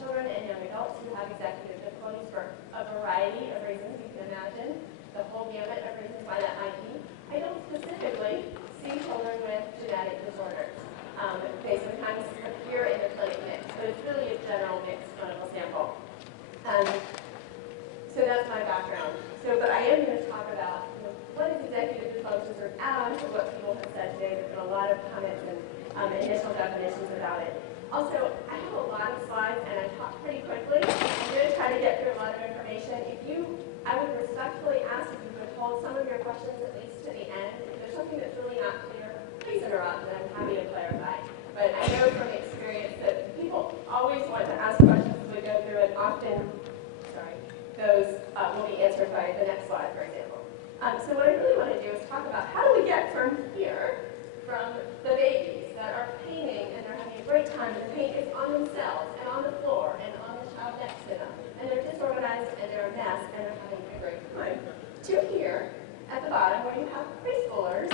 children and young adults who have executive difficulties for a variety of reasons. You can imagine the whole gamut of reasons why that might be. I don't specifically see children with genetic disorders. They sometimes appear in the clinic mix, but it's really a general mixed clinical sample. So that's my background. But I am going to talk about what is executive dysfunction, sort of add on to what people have said today. There's been a lot of comments and initial definitions about it. Also, I have a lot of slides, and I talk pretty quickly. I'm going to try to get through a lot of information. I would respectfully ask if you would hold some of your questions at least to the end. If there's something that's really not clear, please interrupt, and I'm happy to clarify. But I know from experience that people always want to ask questions as we go through, and often, those will be answered by the next slide, for example. So what I really want to do is talk about how do we get from here, from the babies that are painting and they're having a great time, and the paint is on themselves and on the floor and on the child next to them, and they're disorganized and they're a mess and they're having a great time, to here at the bottom where you have preschoolers,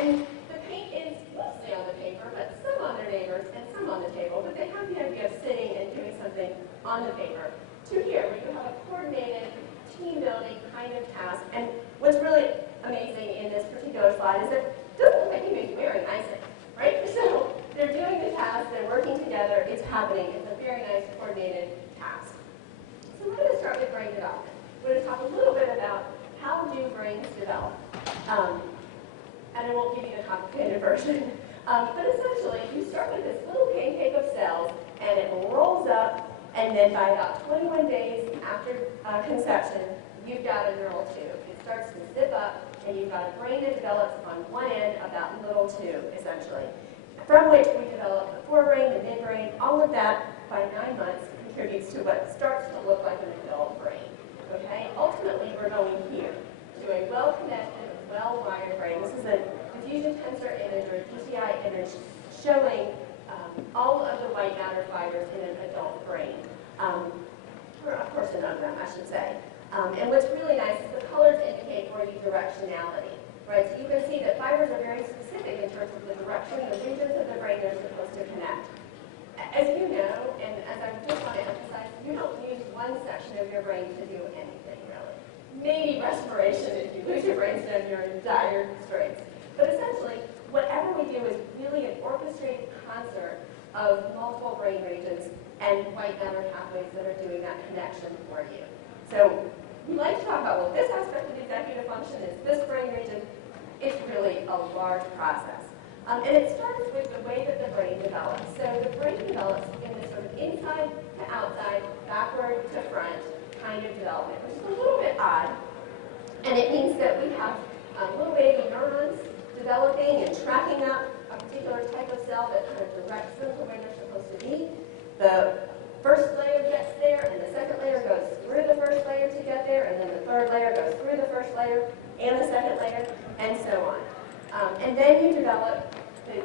and the paint is mostly on the paper, but some on their neighbors and some on the table, but they have the idea of sitting and doing something on the paper. To here, where you have a coordinated, team-building kind of task. And what's really amazing in this particular slide is that it doesn't look like anybody's wearing icing, right? So they're doing the task, they're working together, it's happening. It's a very nice, coordinated task. So we're going to start with brain development. We're going to talk a little bit about how do brains develop. And I won't give you the complicated version. But essentially, you start with this little pancake of cells, and it rolls up. And then by about 21 days after conception, you've got a neural tube. It starts to zip up, and you've got a brain that develops on one end of that little tube, essentially, from which we develop the forebrain, the midbrain. All of that, by 9 months, contributes to what starts to look like an adult brain. Okay? Ultimately, we're going here to a well-connected, well-wired brain. This is a diffusion tensor image, or a DTI image, showing all of the white matter fibers in an adult brain, or a portion of them, I should say. And what's really nice is the colors indicate for you directionality, right? So you can see that fibers are very specific in terms of the direction, the regions of the brain they're supposed to connect. As you know, and as I just want to emphasize, you don't use one section of your brain to do anything, really. Maybe respiration. If you lose your brainstem, you're in dire straits. But essentially, whatever we do is really an orchestrated concert of multiple brain regions and white matter pathways that are doing that connection for you. So we like to talk about, well, this aspect of executive function is this brain region. It's really a large process. And it starts with the way that the brain develops. So the brain develops in this sort of inside to outside, backward to front kind of development, which is a little bit odd. And it means that we have little baby neurons developing and tracking up a particular type of cell that kind of directs them to where they're supposed to be. The first layer gets there, and the second layer goes through the first layer to get there, and then the third layer goes through the first layer and the second layer, and so on. And then you develop the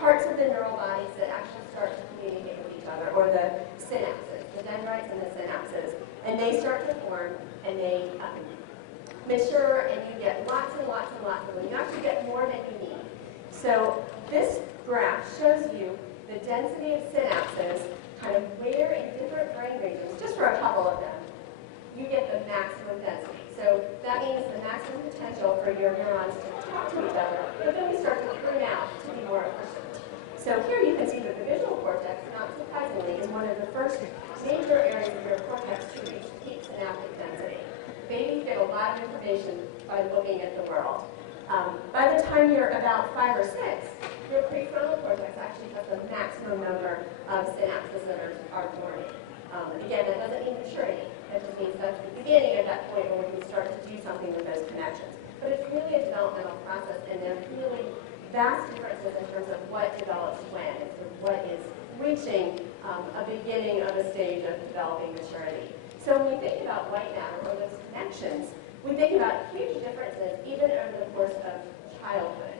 parts of the neural bodies that actually start to communicate with each other, or the synapses, the dendrites and the synapses. And they start to form, and they mature, and you get lots and lots and lots of them. You actually get more than you need. So this graph shows you the density of synapses, kind of where in different brain regions, just for a couple of them, you get the maximum density. So that means the maximum potential for your neurons to talk to each other, but then we start to prune out to be more efficient. So here you can see that the visual cortex, not surprisingly, is one of the first major areas of your cortex to reach peak synaptic density. Babies get a lot of information by looking at the world. By the time you're about 5 or 6, your prefrontal cortex actually has the maximum number of synapses that are forming. And again, that doesn't mean maturity. That just means that's the beginning of that point where we can start to do something with those connections. But it's really a developmental process, and there are really vast differences in terms of what develops when, and sort of what is reaching a beginning of a stage of developing maturity. So when we think about white matter or those connections, we think about huge differences even over the course of childhood.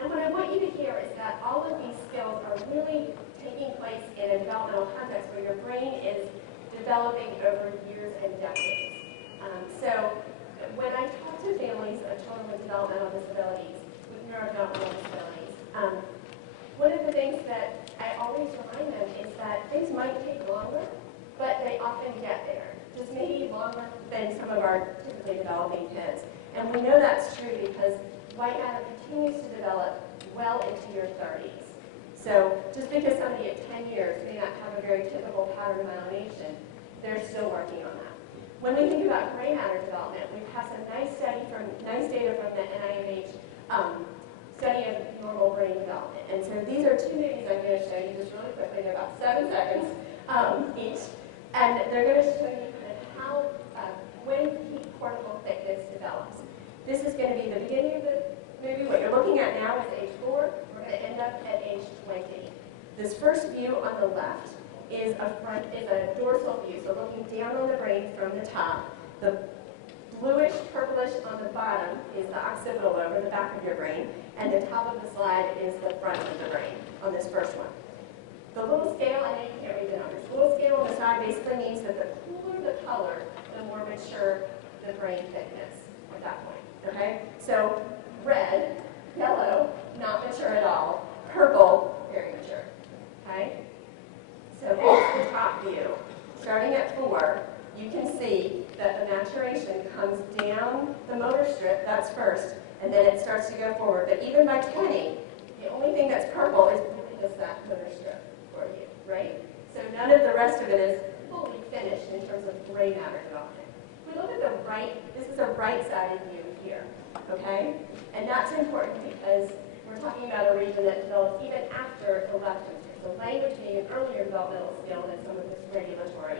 And what I want you to hear is that all of these skills are really taking place in a developmental context where your brain is developing over years and decades. So when I talk to families of children with developmental disabilities, with neurodevelopmental disabilities, one of the things that I always remind them is that that's true because white matter continues to develop well into your 30s. So just because somebody at 10 years may not have a very typical pattern of myelination, they're still working on that. When we think about gray matter development, we've had some nice data from the NIMH study of normal brain development. And so these are two movies I'm going to show you just really quickly. They're about 7 seconds each. And they're going to show you kind of how, when peak cortical thickness develops. This is going to be the beginning of the movie. What you're looking at now is age 4. We're going to end up at age 20. This first view on the left is a dorsal view, so looking down on the brain from the top. The bluish purplish on the bottom is the occipital lobe, or the back of your brain, and the top of the slide is the front of the brain on this first one. The little scale, I know you can't read the numbers, the little scale on the side basically means that the cooler the color, the more mature the brain thickness at that point, okay? So red, yellow, not mature at all, purple, very mature, okay? So here's the top view. Starting at 4, you can see that the maturation comes down the motor strip, that's first, and then it starts to go forward. But even by 20, the only thing that's purple is really just that motor strip for you, right? So none of the rest of it is fully finished in terms of gray matter development. If we look at the right, this is a right-sided view here, okay? And that's important because we're talking about a region that develops even after the left hemisphere. So language being an earlier developmental skill than some of this regulatory,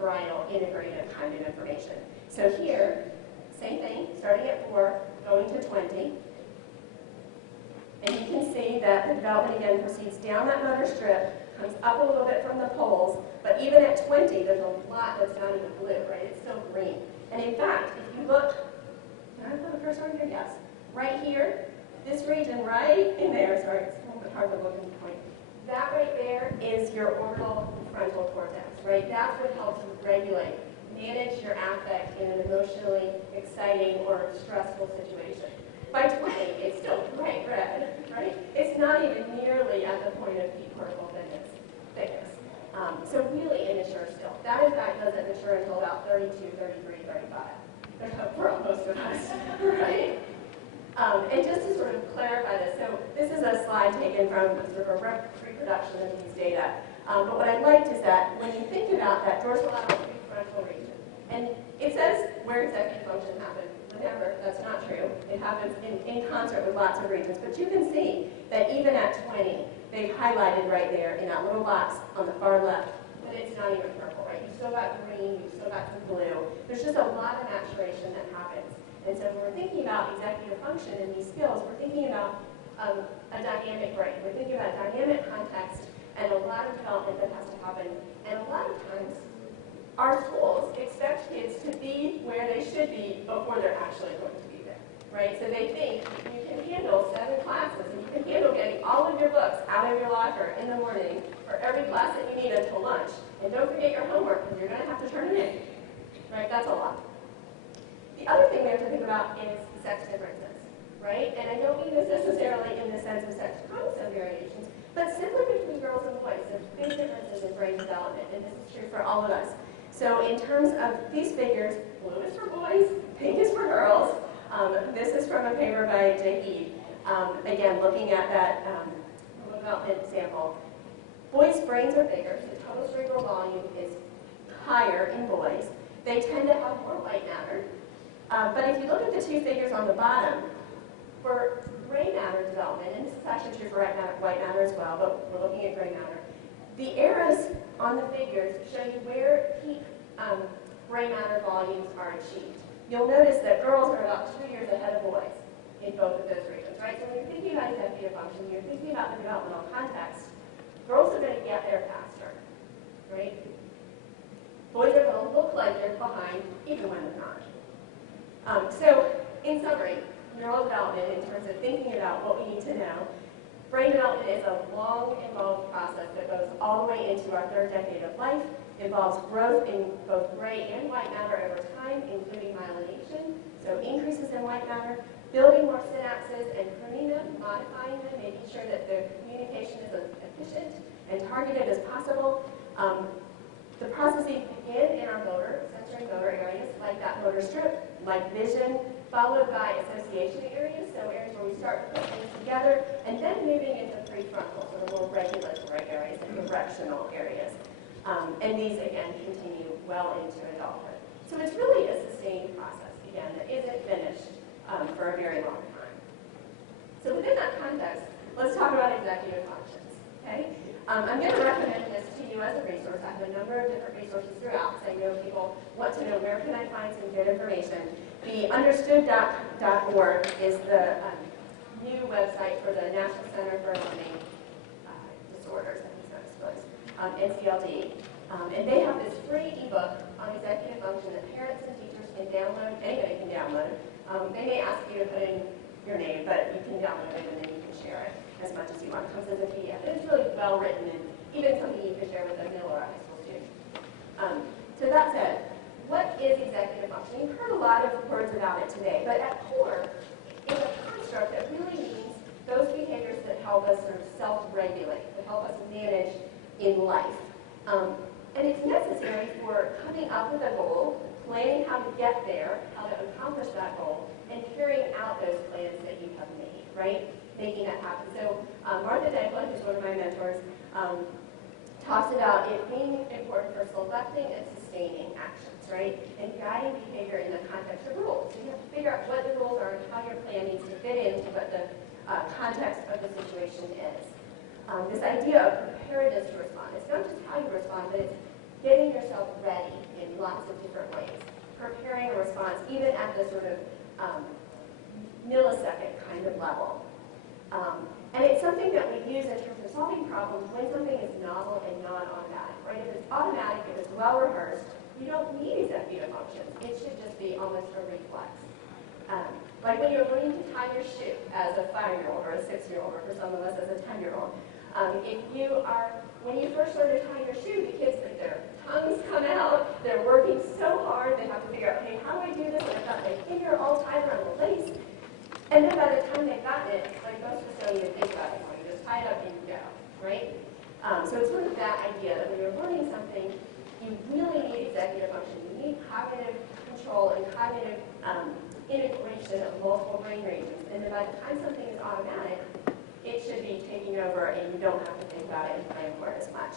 parietal, integrative kind of information. So here, same thing, starting at 4, going to 20. And you can see that the development again proceeds down that motor strip, comes up a little bit from the poles, but even at 20, there's a lot that's not even blue, right? It's still green. And in fact, if you look, can I put the cursor on here? Yes. Right here, this region right in there, sorry, it's a little bit hard to look at the point. That right there is your orbital frontal cortex, right? That's what helps you regulate, manage your affect in an emotionally exciting or stressful situation. By 20, it's still bright red, right? It's not even nearly at the point of peak cortical thickness. So really immature still. That in fact doesn't mature until about 32, 33, 35 for most of us, right? And just to sort of clarify this, so this is a slide taken from sort of a reproduction of these data. But what I liked is that when you think about that dorsolateral prefrontal region, and it says where executive function happens. Remember, that's not true. It happens in concert with lots of regions. But you can see that even at 20, they've highlighted right there in that little box on the far left that it's not even purple, right? You've still got green, you've still got some blue. There's just a lot of maturation that happens. And so when we're thinking about executive function and these skills, we're thinking about a dynamic brain. We're thinking about dynamic context and a lot of development that has to happen. And a lot of times, our schools expect kids to be where they should be before they're actually going to be there, right? So they think you can handle 7 classes and you can handle getting all of your books out of your locker in the morning for every class that you need until lunch. And don't forget your homework because you're going to have to turn it in, right? That's a lot. The other thing we have to think about is sex differences, right? And I don't mean this necessarily in the sense of sex chromosome variations, but simply between girls and boys, there's big differences in brain development, and this is true for all of us. So in terms of these figures, blue is for boys, pink is for girls. This is from a paper by Jacobson. Again, looking at that development sample. Boys' brains are bigger, so total cerebral volume is higher in boys. They tend to have more white matter. But if you look at the two figures on the bottom, for gray matter development, and this is actually true for white matter as well, but we're looking at gray matter, the arrows on the figures show you where peak gray matter volumes are achieved. You'll notice that girls are about 2 years ahead of boys in both of those regions, right? So when you're thinking about executive function, you're thinking about the developmental context, girls are going to get there faster, right? Boys are going to look like they're behind, even when they're not. So, in summary, neural development, in terms of thinking about what we need to know, brain development is a long, involved process that goes all the way into our 3rd decade of life, involves growth in both gray and white matter over time, including myelination, so increases in white matter, building more synapses and pruning them, modifying them, making sure that the communication is as efficient and targeted as possible. The processes begin in our sensory motor areas, like that motor strip, like vision, followed by association areas, so areas where we start to put things together, and then moving into prefrontal, sort of more regulatory areas and directional areas. And these, again, continue well into adulthood. So it's really a sustained process, again, that isn't finished for a very long time. So within that context, let's talk about executive functions, okay? I'm going to recommend this to you as a resource. I have a number of different resources throughout, because I know people want to know where can I find some good information. The understood.org is the new website for the National Center for Learning Disorders, I think that's what it's supposed, NCLD. And they have this free ebook on executive function that parents and teachers can download. Anybody can download. They may ask you to put in your name, but you can download it and then you can share it as much as you want. It comes as a PDF. And it's really well written and even something you can share with a middle or high school student. So that said, what is executive function? You've heard a lot of words about it today, but at core, it's a construct that really means those behaviors that help us sort of self-regulate, that help us manage in life. And it's necessary for coming up with a goal, planning how to get there, how to accomplish that goal, and carrying out those plans that you have made, right? Making that happen. So Martha Declan, who's one of my mentors, talks about it being important for selecting and sustaining actions, right? And guiding behavior in the context of rules. So you have to figure out what the rules are and how your plan needs to fit into what the context of the situation is. This idea of preparedness to respond. It's not just how you respond, but it's getting yourself ready in lots of different ways. Preparing a response, even at the sort of millisecond kind of level. And it's something that we use in terms of solving problems when something is novel and non-automatic, right? If it's automatic, if it's well-rehearsed, you don't need executive functions. It should just be almost a reflex. Like when you're learning to tie your shoe as a 5-year-old or a 6-year-old, or for some of us as a 10-year-old. When you first learn to tie your shoe, the kids, their tongues come out, they're working so hard, they have to figure out, hey, how do I do this? And I've got my finger all tied around the lace. And then by the time they've gotten it, like most of us don't even think about it anymore. You just tie it up and you go, right? So it's sort of that idea that when you're learning something, you really need executive function. You need cognitive control and cognitive integration of multiple brain regions. And then by the time something is automatic, it should be taking over and you don't have to think about it and plan for it as much.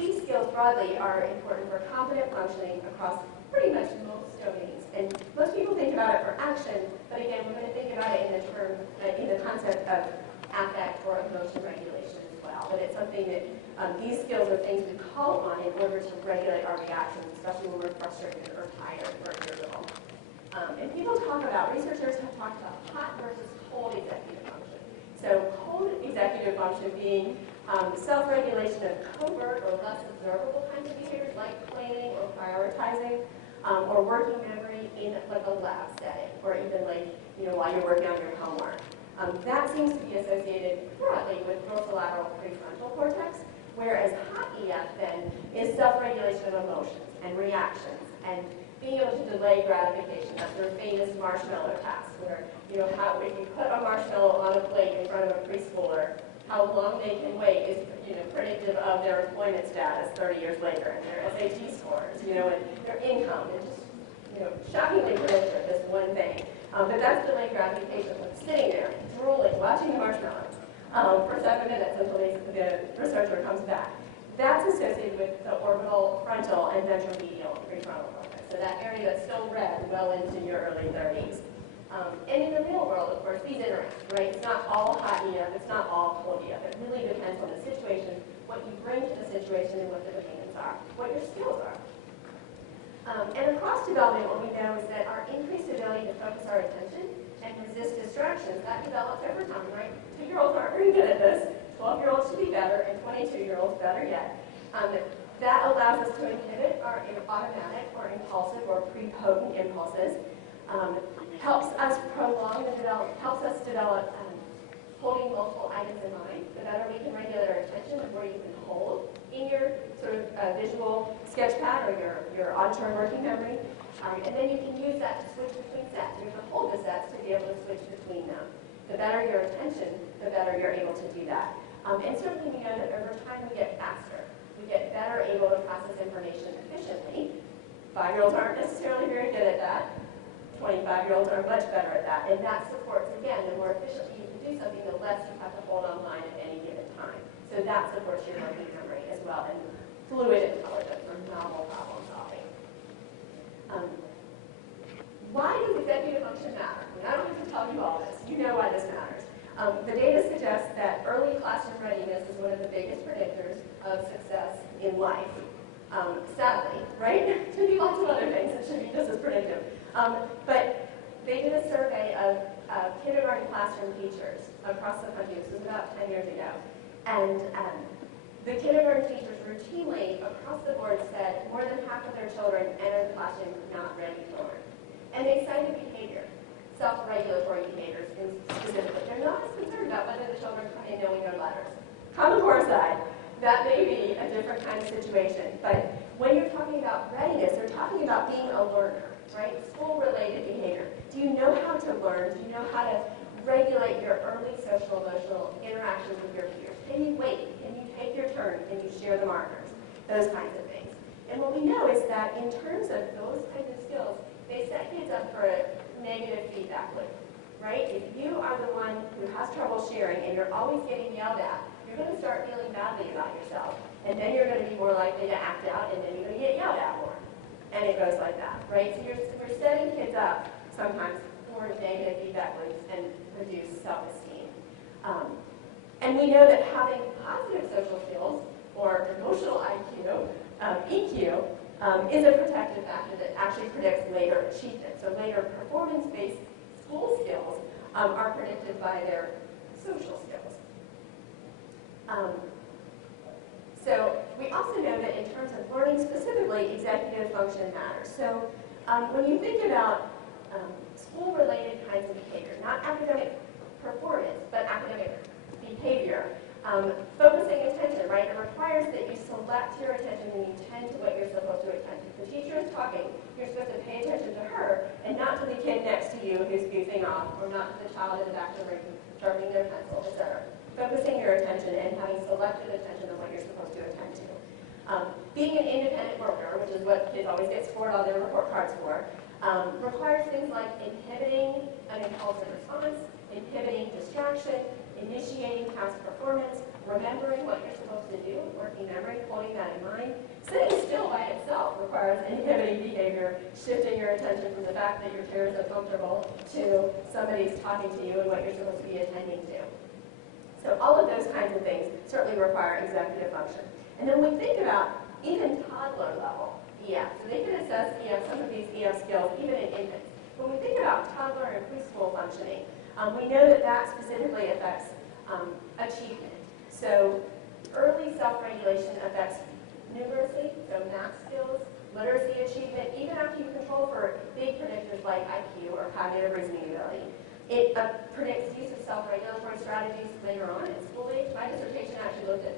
These skills broadly are important for competent functioning across pretty much most domains. And most people think about it for action, but again, we're going to think about it in the concept of affect or emotion regulation as well. But it's something that these skills are things we call on in order to regulate our reactions, especially when we're frustrated or tired or irritable. And people talk about, researchers have talked about hot versus cold executive function. So cold executive function being self-regulation of covert or less observable kinds of behaviors like planning or prioritizing or working memory in like a lab setting or even like, while you're working on your homework. That seems to be associated broadly with dorsolateral prefrontal cortex, whereas hot EF then is self-regulation of emotions and reactions and being able to delay gratification. That's their famous marshmallow task, where if you put a marshmallow on a plate in front of a preschooler, how long they can wait is predictive of their employment status 30 years later, and their SAT scores, and their income, and just shockingly predictive, this one thing. But that's delayed gratification, like sitting there, drooling, watching the marshmallow for 7 minutes until the researcher comes back. That's associated with the orbital frontal and ventromedial prefrontal cortex. So that area that's still red well into your early 30s. And in the real world, of course, these interact, right? It's not all hot EF, it's not all cold EF. It really depends on the situation, what you bring to the situation, and what the demands are, what your skills are. And across development, what we know is that our increased ability to focus our attention and resist distractions, that develops over time, right? 2-year-olds aren't very good at this. 12-year-olds should be better, and 22-year-olds better yet. That allows us to inhibit our automatic or impulsive or prepotent impulses. Helps us develop holding multiple items in mind. The better we can regulate our attention, the more you can hold in your sort of visual sketch pad or your auditory working memory. And then you can use that to switch between sets. You have to hold the sets to be able to switch between them. The better your attention, the better you're able to do that. And certainly we know that over time we get faster. We get better able to process information efficiently. 5-year-olds aren't necessarily very good at that. 25-year-olds are much better at that. And that supports, again, the more efficiently you can do something, the less you have to hold online at any given time. So that supports your working memory as well, and fluid intelligence or novel problem solving. Why does executive function matter? I mean, I don't have to tell you all this. You know why this matters. The data suggests that early classroom readiness is one of the biggest predictors of success in life. Sadly, right? It should be lots of other things that should be just as predictive. But they did a survey of kindergarten classroom teachers across the country. This was about 10 years ago. And the kindergarten teachers routinely, across the board, said more than half of their children entered the classroom not ready to learn. And they cited behavior, self-regulatory behaviors specifically. They're not as concerned about whether the children come in knowing their letters. Common Core side, that may be a different kind of situation. But when you're talking about readiness, they're talking about being a learner, right? School-related behavior. Do you know how to learn? Do you know how to regulate your early social emotional interactions with your peers? Can you wait? Can you take your turn? Can you share the markers? Those kinds of things. And what we know is that in terms of those kinds of skills, they set kids up for a negative feedback loop, right? If you are the one who has trouble sharing and you're always getting yelled at, you're going to start feeling badly about yourself. And then you're going to be more likely to act out, and then you're going to get yelled at more. And it goes like that, right? So we're setting kids up sometimes for negative feedback loops and reduce self-esteem. And we know that having positive social skills, or emotional IQ, EQ, is a protective factor that actually predicts later achievement. So later performance-based school skills are predicted by their social skills. So we also know that in terms of learning specifically, executive function matters. So when you think about school-related kinds of behavior, not academic performance, but academic behavior, focusing attention, right? It requires that you select your attention and you tend to what you're supposed to attend to. If the teacher is talking, you're supposed to pay attention to her and not to the kid next to you who's goofing off, or not to the child in the back of the room sharpening their pencil, etc. Focusing your attention and having selected attention on what you're supposed to attend to. Being an independent worker, which is what kids always get scored on their report cards for, requires things like inhibiting an impulsive response, inhibiting distraction, initiating task performance, remembering what you're supposed to do, working memory, holding that in mind. Sitting still by itself requires inhibiting behavior, shifting your attention from the fact that your chair is uncomfortable to somebody's talking to you and what you're supposed to be attending to. So all of those kinds of things certainly require executive function. And then we think about even toddler level EF. So they can assess some of these EF skills even in infants. When we think about toddler and preschool functioning, we know that that specifically affects achievement. So early self-regulation affects numeracy, so math skills, literacy achievement, even after you control for big predictors like IQ or cognitive reasoning ability. It predicts use of self-regulatory strategies later on in school age. My dissertation actually looked at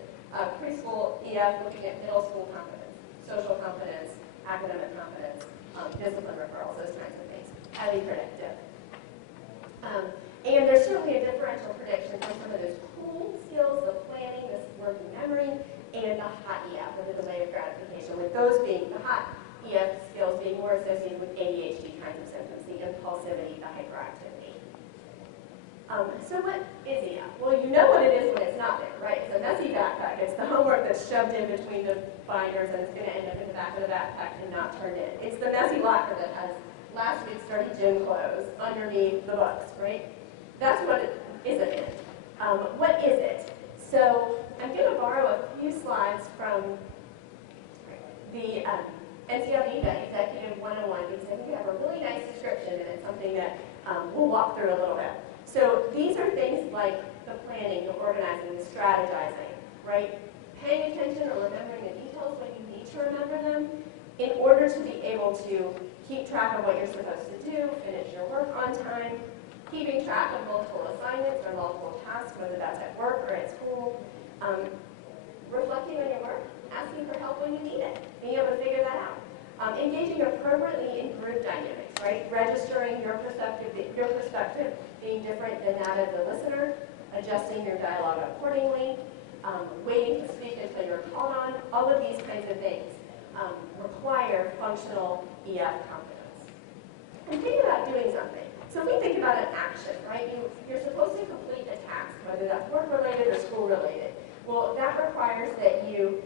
preschool EF, looking at middle school competence, social competence, academic competence, discipline referrals, those kinds of things. Highly predictive. And there's certainly a differential prediction for some of those cool skills, the planning, the working memory, and the hot EF, or the delay of gratification, with those being, the hot EF skills being more associated with ADHD kinds of symptoms, the impulsivity, the hyperactivity. So what is EF? Well, you know what it is when it's not there, right? It's a messy backpack. It's the homework that's shoved in between the binders and it's going to end up in the back of the backpack and not turned in. It's the messy locker that has last week's dirty gym clothes underneath the books, right? That's what it isn't in. What is it? So I'm going to borrow a few slides from the NCLE, the Executive 101, because I think we have a really nice description and it's something that we'll walk through a little bit. So these are things like the planning, the organizing, the strategizing, right? Paying attention or remembering the details when you need to remember them in order to be able to keep track of what you're supposed to do, finish your work on time, keeping track of multiple assignments or multiple tasks, whether that's at work or at school, reflecting on your work, asking for help when you need it, being able to figure that out, engaging appropriately in group dynamics, right? Registering your perspective being different than that of the listener, adjusting your dialogue accordingly, waiting to speak until you're called on. All of these kinds of things require functional EF competence. And think about doing something. So we think about an action, right? You're supposed to complete a task, whether that's work-related or school-related. Well, that requires that you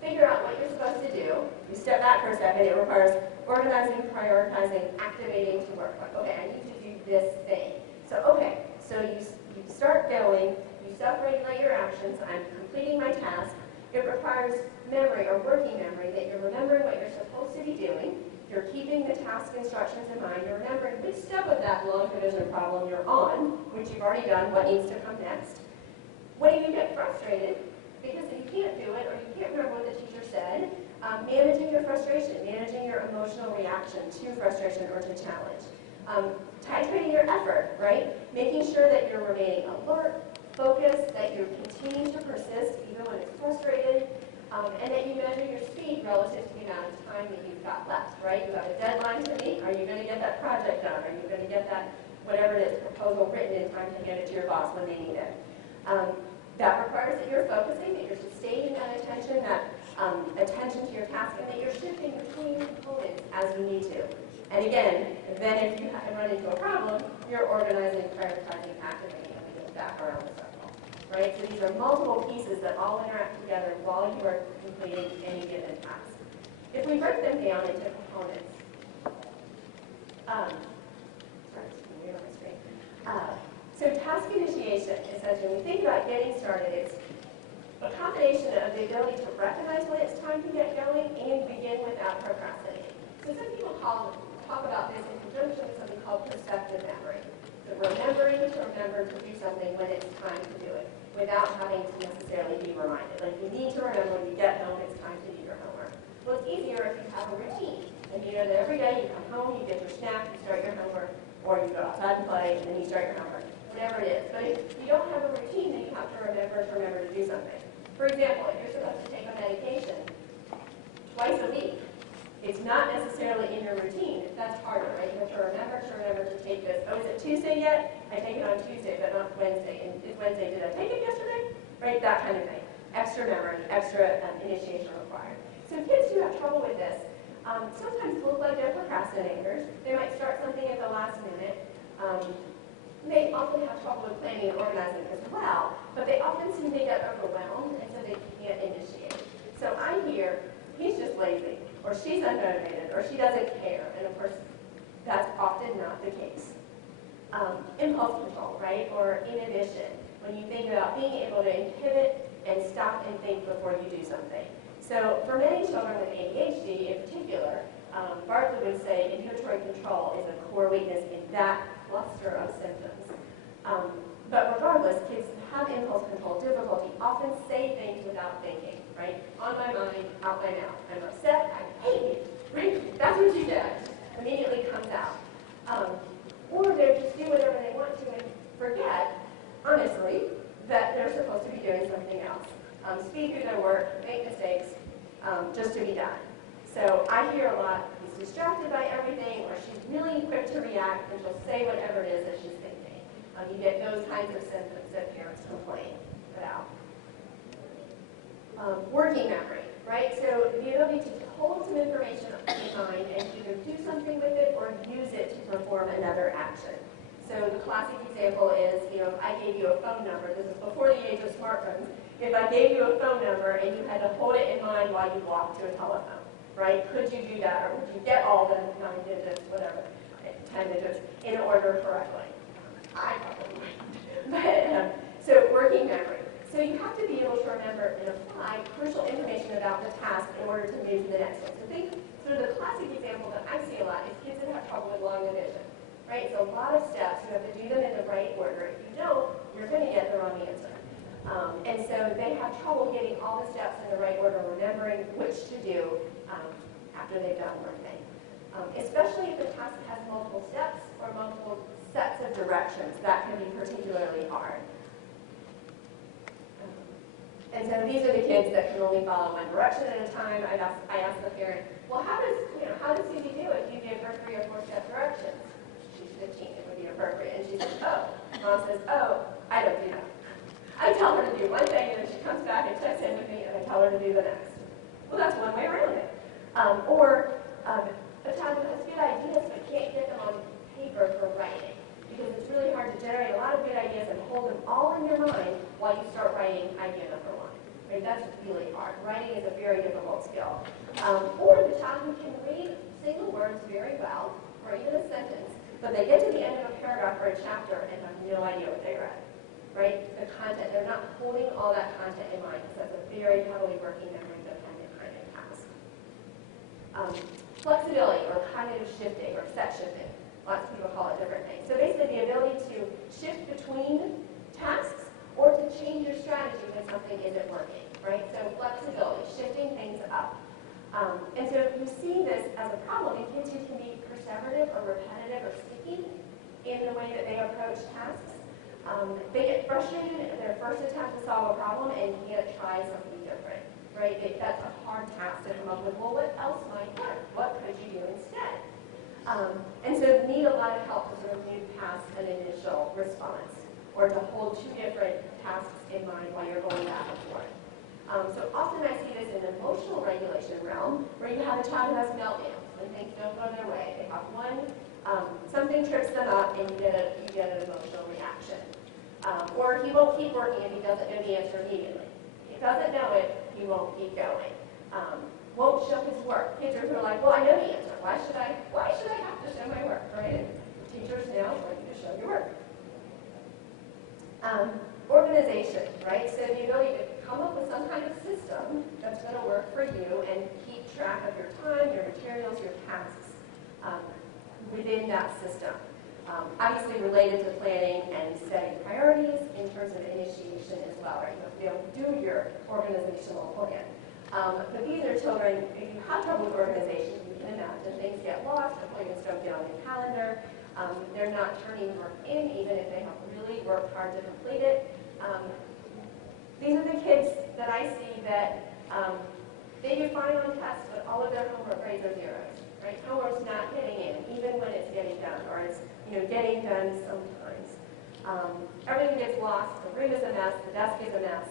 figure out what you're supposed to do. You step back for a second. It requires organizing, prioritizing, activating to work. Like, okay, I need to do this thing. So, okay, so you start going, you self-regulate your actions. I'm completing my task. It requires memory or working memory, that you're remembering what you're supposed to be doing. You're keeping the task instructions in mind. You're remembering which step of that long division problem you're on, which you've already done, what needs to come next. When you get frustrated, because you can't do it or you can't remember what the teacher said, managing your frustration, managing your emotional reaction to frustration or to challenge. Titrating your effort, right? Making sure that you're remaining alert, focused, that you're continuing to persist even when it's frustrated, and that you measure your speed relative to the amount of time that you've got left, right? You've got a deadline to meet. Are you going to get that project done? Are you going to get that, whatever it is, proposal written in time to get it to your boss when they need it? That requires that you're focusing, that you're sustaining that attention to your task, and that you're shifting between components as you need to. And again, then if you run into a problem, you're organizing, prioritizing, activating, and we get back around the circle. Right? So these are multiple pieces that all interact together while you are completing any given task. If we break them down into components, so task initiation is that when we think about getting started, it's a combination of the ability to recognize when it's time to get going and begin without procrastinating. So some people talk about this in conjunction with something called perceptive memory. So remembering to remember to do something when it's time to do it, without having to necessarily be reminded. Like you need to remember when you get home, it's time to do your homework. Well, it's easier if you have a routine. And you know that every day you come home, you get your snack, you start your homework, or you go outside and play, and then you start your homework. Whatever it is. But if you don't have a routine, then you have to remember to do something. For example, if you're supposed to take a medication twice a week, it's not necessarily in your routine. That's harder, right? You have to remember to take this. Oh, is it Tuesday yet? I take it on Tuesday, but not Wednesday. And it's Wednesday. Did I take it yesterday? Right? That kind of thing. Extra memory, extra initiation required. So kids who have trouble with this sometimes look like they're procrastinators. They might start something at the last minute. They often have trouble with planning and organizing as well, but they often seem to get overwhelmed, and so they can't initiate. So I hear, he's just lazy, or she's unmotivated, or she doesn't care, and of course, that's often not the case. Impulse control, right, or inhibition, when you think about being able to inhibit and stop and think before you do something. So for many children with ADHD in particular, Bartlett would say inhibitory control is a core weakness in that cluster of symptoms. But regardless, kids who have impulse control difficulty often say things without thinking, right? On my mind, out my mouth. I'm upset, I hate you, right? That's what you get. Immediately comes out. Or they just do whatever they want to and forget, honestly, that they're supposed to be doing something else. Speed through their work, make mistakes, just to be done. So I hear a lot, he's distracted by everything, or she's really quick to react, and she'll say whatever it is that she's thinking. You get those kinds of symptoms that parents complain about. Working memory, right? So the ability to hold some information in mind and either do something with it or use it to perform another action. So the classic example is, if I gave you a phone number, this is before the age of smartphones, if I gave you a phone number and you had to hold it in mind while you walked to a telephone, right? Could you do that, or would you get all the 9 digits, whatever, 10 digits, in order correctly? I probably would. But, so working memory. So you have to be able to remember and apply crucial information about the task in order to move to the next one. So think, sort of the classic example that I see a lot is kids that have trouble with long division, right? So a lot of steps, you have to do them in the right order. If you don't, you're going to get the wrong answer. And so they have trouble getting all the steps in the right order, remembering which to do after they've done one thing. Especially if the task has multiple steps or multiple sets of directions, that can be particularly hard. And so these are the kids that can only follow one direction at a time. I ask the parent, well, how does Susie do it? Do you give her 3 or 4 step directions? She's 15, it would be appropriate. And she says, oh. Mom says, oh, I don't do that. I tell her to do one thing, and then she comes back and checks in with me, and I tell her to do the next. Well, that's one way around it. Or a child who has good ideas but can't get them on paper for writing, because it's really hard to generate a lot of good ideas and hold them all in your mind while you start writing idea number one. Right? That's really hard. Writing is a very difficult skill. Or the child who can read single words very well, or even a sentence, but they get to the end of a paragraph or a chapter and have no idea what they read. Right? The content, they're not holding all that content in mind, because that's a very heavily working memory dependent kind of task. Flexibility, or cognitive shifting, or set shifting. Lots of people call it different things. So basically the ability to shift between tasks or to change your strategy when something isn't working, right? So flexibility, shifting things up. And so you see this as a problem in kids who can be perseverative or repetitive or sticky in the way that they approach tasks. They get frustrated at their first attempt to solve a problem and can't try something different, right? That's a hard task to come up with. Well, what else might work? What could you do instead? And so need a lot of help to sort of move past an initial response, or to hold two different tasks in mind while you're going back and forth. So often I see this in the emotional regulation realm, where you have a child who has meltdowns when things don't go their way. They have one, something trips them up, and you get an emotional reaction. Or he won't keep working if he doesn't know the answer immediately. If he doesn't know it, he won't keep going. Won't show his work. Teachers are like, well, I know the answer. Why should I have to show my work, right? And teachers now want you to show your work. Organization, right? So the ability to come up with some kind of system that's going to work for you and keep track of your time, your materials, your tasks within that system. Obviously related to planning and setting priorities in terms of initiation as well, right? You have to be able to do your organizational plan. But these are children, if you have trouble with organization, you can imagine things get lost, appointments don't get on your calendar, they're not turning work in even if they have really worked hard to complete it. These are the kids that I see that they do fine on tests, but all of their homework grades are zeros, right? Homework's not getting in, even when it's getting done, or it's getting done sometimes. Everything gets lost, the room is a mess, the desk is a mess.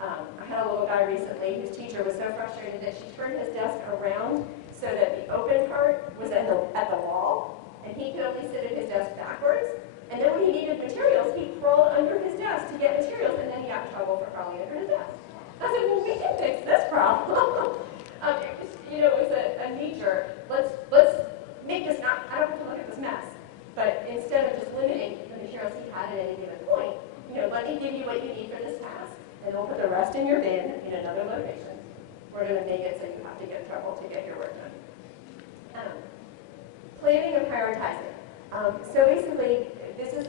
I had a little guy recently whose teacher was so frustrated that she turned his desk around so that the open part was at the wall, and he could only sit at his desk backwards. And then when he needed materials, he crawled under his desk to get materials, and then he got in trouble for crawling under his desk. I said, well, we can fix this problem. It was a nature. Let's make this not, I don't have to look at this mess. But instead of just limiting the materials he had at any given point, let me give you what you need for this task, and we'll put the rest in your bin in another location. We're going to make it so you have to get in trouble to get your work done. Planning and prioritizing. So basically, this is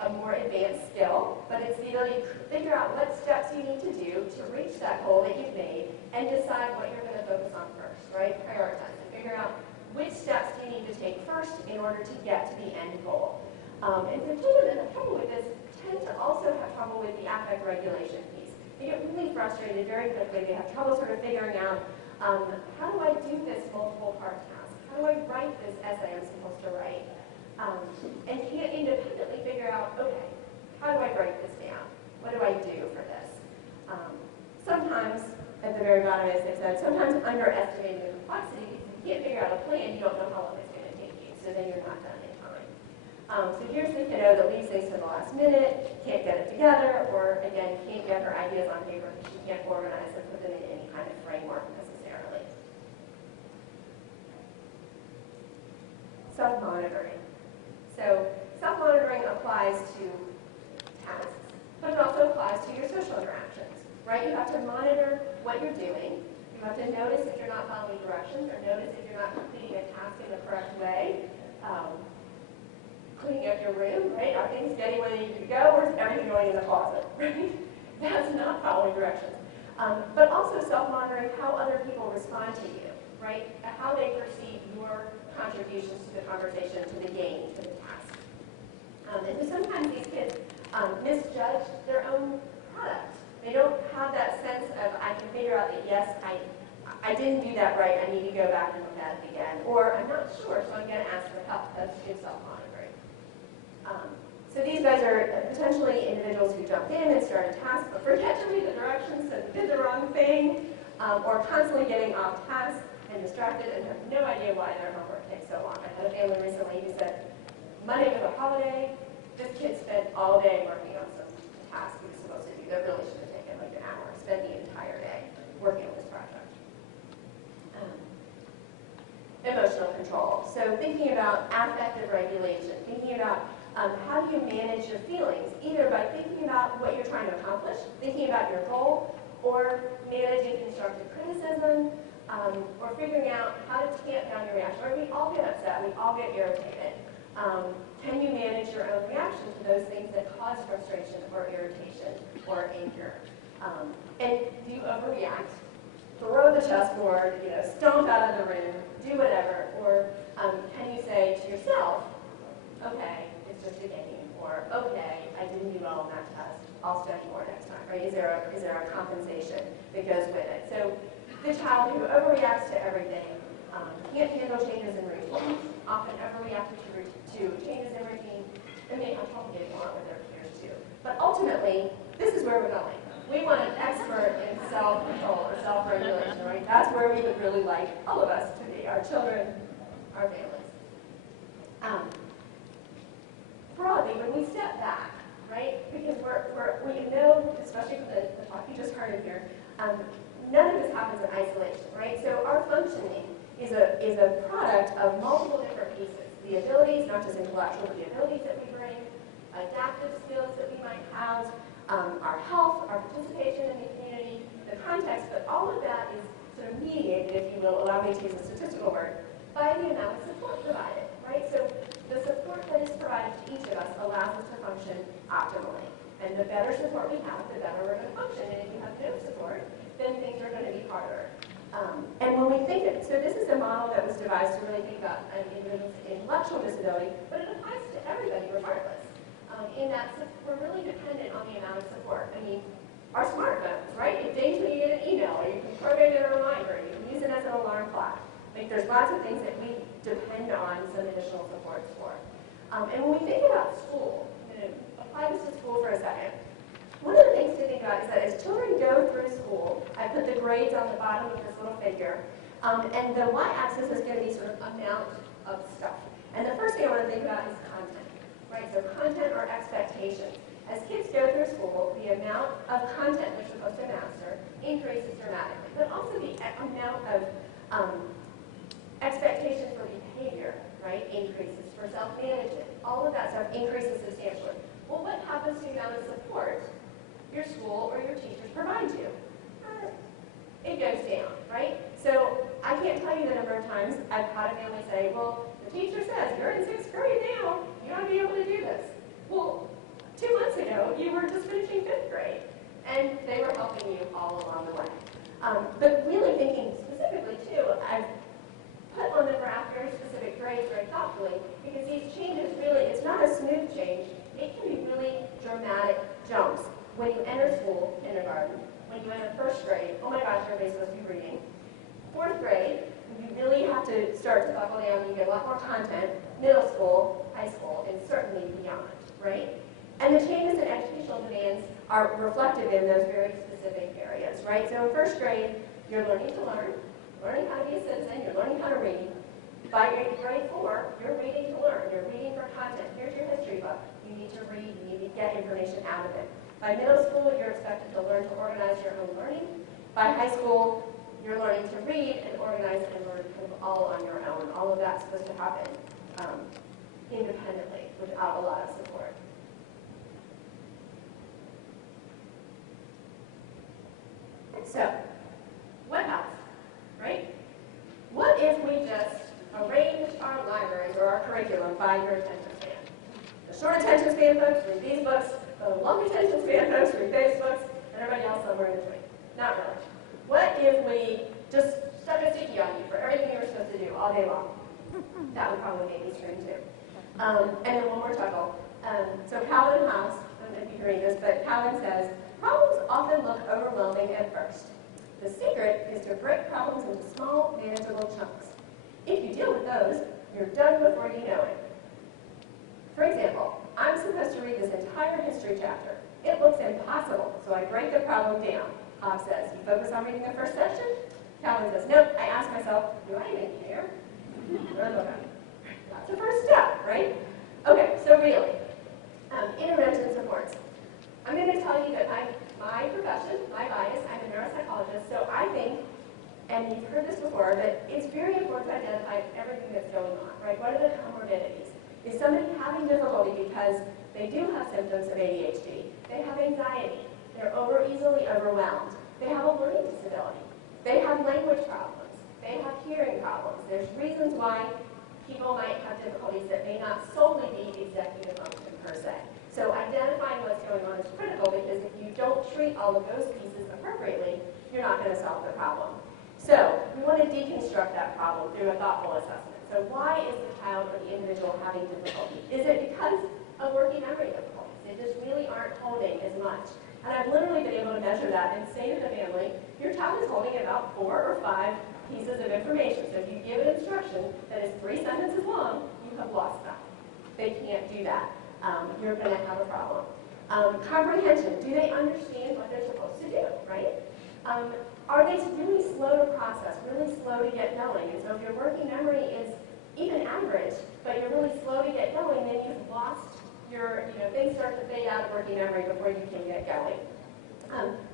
a more advanced skill, but it's the ability to figure out what steps you need to do to reach that goal that you've made and decide what you're going to focus on first, right? Prioritize and figure out which steps do you need to take first in order to get to the end goal. And the children that have trouble with this tend to also have trouble with the affect regulation piece. They get really frustrated very quickly. They have trouble sort of figuring out, how do I do this multiple part task? How do I write this essay I'm supposed to write? And can't independently figure out, okay, how do I break this down? What do I do for this? Sometimes, at the very bottom, as I said, sometimes underestimating the complexity, because if you can't figure out a plan, you don't know how long it's going to take you, so then you're not done in time. So here's the kiddo that leaves things to the last minute, can't get it together, or again, can't get her ideas on paper because she can't organize and put them in any kind of framework necessarily. Self-monitoring. So self-monitoring applies to tasks, but it also applies to your social interactions, right? You have to monitor what you're doing. You have to notice if you're not following directions, or notice if you're not completing a task in the correct way. Cleaning up your room, right? Are things getting where they need to go, or is everything going in the closet, right? That's not following directions. But also self-monitoring how other people respond to you, right? How they perceive your contributions to the conversation, to the game, to the task. And so sometimes these kids misjudge their own product. They don't have that sense of, I can figure out that, yes, I didn't do that right, I need to go back and look at it again. Or I'm not sure, so I'm going to ask for help. That's good self-monitoring. So these guys are potentially individuals who jump in and start a task, but forget to read the directions, so did the wrong thing, or constantly getting off task. and distracted and have no idea why their homework takes so long. I had a family recently who said, Monday was a holiday, this kid spent all day working on some task he was supposed to do that really should have taken like an hour, spent the entire day working on this project. Emotional control. So thinking about affective regulation, thinking about how do you manage your feelings, either by thinking about what you're trying to accomplish, thinking about your goal, or managing constructive criticism, or figuring out how to tamp down your reaction. Or we all get upset, we all get irritated. Can you manage your own reaction to those things that cause frustration or irritation or anger? And do you overreact? Throw the chessboard, stomp out of the room, do whatever, or can you say to yourself, okay, it's just a game, or okay, I didn't do well on that test, I'll study more next time, right? Is there a compensation that goes with it? So the child who overreacts to everything, can't handle changes in routine, often overreacted to changes in routine, and may have trouble getting along with their peers too. But ultimately, this is where we're going. We want an expert in self-control or self-regulation, right? That's where we would really like all of us to be, our children, our families. Broadly, when we step back, right, because we know, especially from the talk you just heard in here, none of this happens in isolation, right? So our functioning is a product of multiple different pieces. The abilities, not just intellectual, but the abilities that we bring, adaptive skills that we might have, our health, our participation in the community, the context, but all of that is sort of mediated, if you will, allow me to use a statistical word, by the amount of support provided, right? So the support that is provided to each of us allows us to function optimally. And the better support we have, the better we're going to function. And if you have no support, then things are going to be harder. And when we think of, so this is a model that was devised to really think about an individual's intellectual disability, but it applies to everybody regardless. In that we're really dependent on the amount of support. I mean, our smartphones, right? If days when you get an email, or you can program it as a reminder, you can use it as an alarm clock. Like, there's lots of things that we depend on some additional supports for. And when we think about school, I'm going to apply this to school for a second. One of the things to think about is that as children go through school, I put the grades on the bottom of this little figure, and the y-axis is going to be sort of amount of stuff. And the first thing I want to think about is content. Right, so content or expectations. As kids go through school, the amount of content they're supposed to master increases dramatically, but also the amount of expectations for behavior, right, increases, for self-management. All of that stuff increases substantially. Well, what happens to the amount of support your school or your teachers provide you? It goes down, right? So I can't tell you the number of times I've had a family say, well, the teacher says, you're in 6th grade now, you ought to be able to do this. Well, 2 months ago, you were just finishing 5th grade, and they were helping you all along the way. But really thinking specifically, too, I've put on the graph very specific grades very thoughtfully, because these changes really, it's not a smooth change. It can be really dramatic jumps. When you enter school, kindergarten, when you enter 1st grade, oh my gosh, everybody's supposed to be reading. 4th grade, you really have to start to buckle down. You get a lot more content. Middle school, high school, and certainly beyond, right? And the changes in educational demands are reflected in those very specific areas, right? So in 1st grade, you're learning to learn, learning how to be a citizen, you're learning how to read. By grade 4, you're reading to learn. You're reading for content. Here's your history book. You need to read. You need to get information out of it. By middle school, you're expected to learn to organize your own learning. By high school, you're learning to read and organize and learn kind of all on your own. All of that's supposed to happen independently without a lot of support. So, what else, right? What if we just arranged our libraries or our curriculum by your attention span? The short attention span folks read these books, the long attention span folks read those books, and everybody else somewhere in between. Not really. What if we just stuck a sticky on you for everything you were supposed to do all day long? That would probably make me scream too. And then one more chuckle. So Calvin House, I don't know if you can read this, but Calvin says, problems often look overwhelming at first. The secret is to break problems into small, manageable chunks. If you deal with those, you're done before you know it. For example, I'm supposed to read this entire history chapter. It looks impossible, so I break the problem down. Hobbes says, you focus on reading the first section, Calvin says, nope. I ask myself, do I even care? That's the first step, right? Okay, so really, intervention supports. I'm going to tell you that my profession, my bias, I'm a neuropsychologist, so I think, and you've heard this before, that it's very important to identify everything that's going on, right? What are the comorbidities? Is somebody having difficulty because they do have symptoms of ADHD? They have anxiety. They're easily overwhelmed. They have a learning disability. They have language problems. They have hearing problems. There's reasons why people might have difficulties that may not solely be executive function per se. So identifying what's going on is critical, because if you don't treat all of those pieces appropriately, you're not going to solve the problem. So we want to deconstruct that problem through a thoughtful assessment. So why is the child or the individual having difficulty? Is it because of working memory difficulties? They just really aren't holding as much. And I've literally been able to measure that and say to the family, your child is holding about 4 or 5 pieces of information. So if you give an instruction that is 3 sentences long, you have lost that. They can't do that. You're going to have a problem. Comprehension. Do they understand what they're supposed to do, right? Are they really slow to process, really slow to get going? And so if your working memory is even average, but you're really slow to get going, then you've lost your, things start to fade out of working memory before you can get going.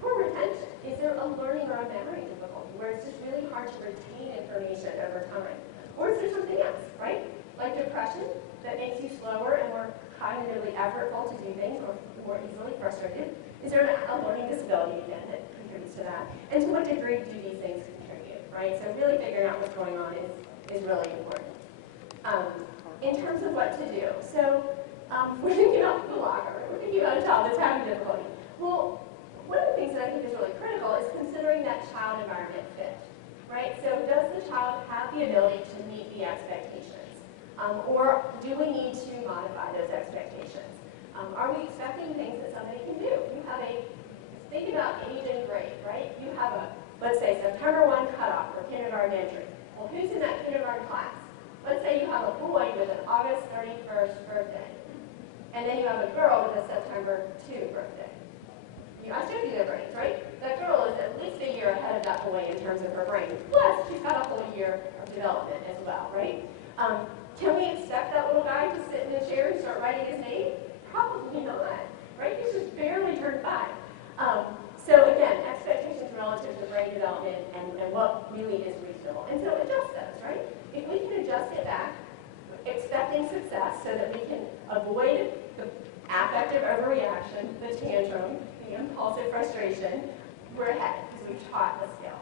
Poor retention. Is there a learning or a memory difficulty where it's just really hard to retain information over time? Or is there something else, right? Like depression that makes you slower and more cognitively effortful to do things, or more easily frustrated? Is there a learning disability, again, that contributes to that? And to what degree do these things contribute, right? So really figuring out what's going on is really important. In terms of what to do, so we're thinking about the locker, we're thinking about a child that's having difficulty. Well, one of the things that I think is really critical is considering that child environment fit, right? So does the child have the ability to meet the expectations? Or do we need to modify those expectations? Are we expecting things that somebody can do? You have think about age and grade, right? You have let's say, September 1 cutoff for kindergarten entry. Well, who's in that kindergarten class? Let's say you have a boy with an August 31st birthday, and then you have a girl with a September 2 birthday. You guys do their brains, right? That girl is at least a year ahead of that boy in terms of her brain. Plus, she's got a whole year of development as well, right? Can we expect that little guy to sit in a chair and start writing his name? Probably not, right? He's just barely turned 5. So again, expectations relative to brain development and what really is reasonable. And so adjust those, right? If we can adjust it back, expecting success so that we can avoid the affective overreaction, the tantrum, the impulsive frustration, we're ahead because we've taught the skill.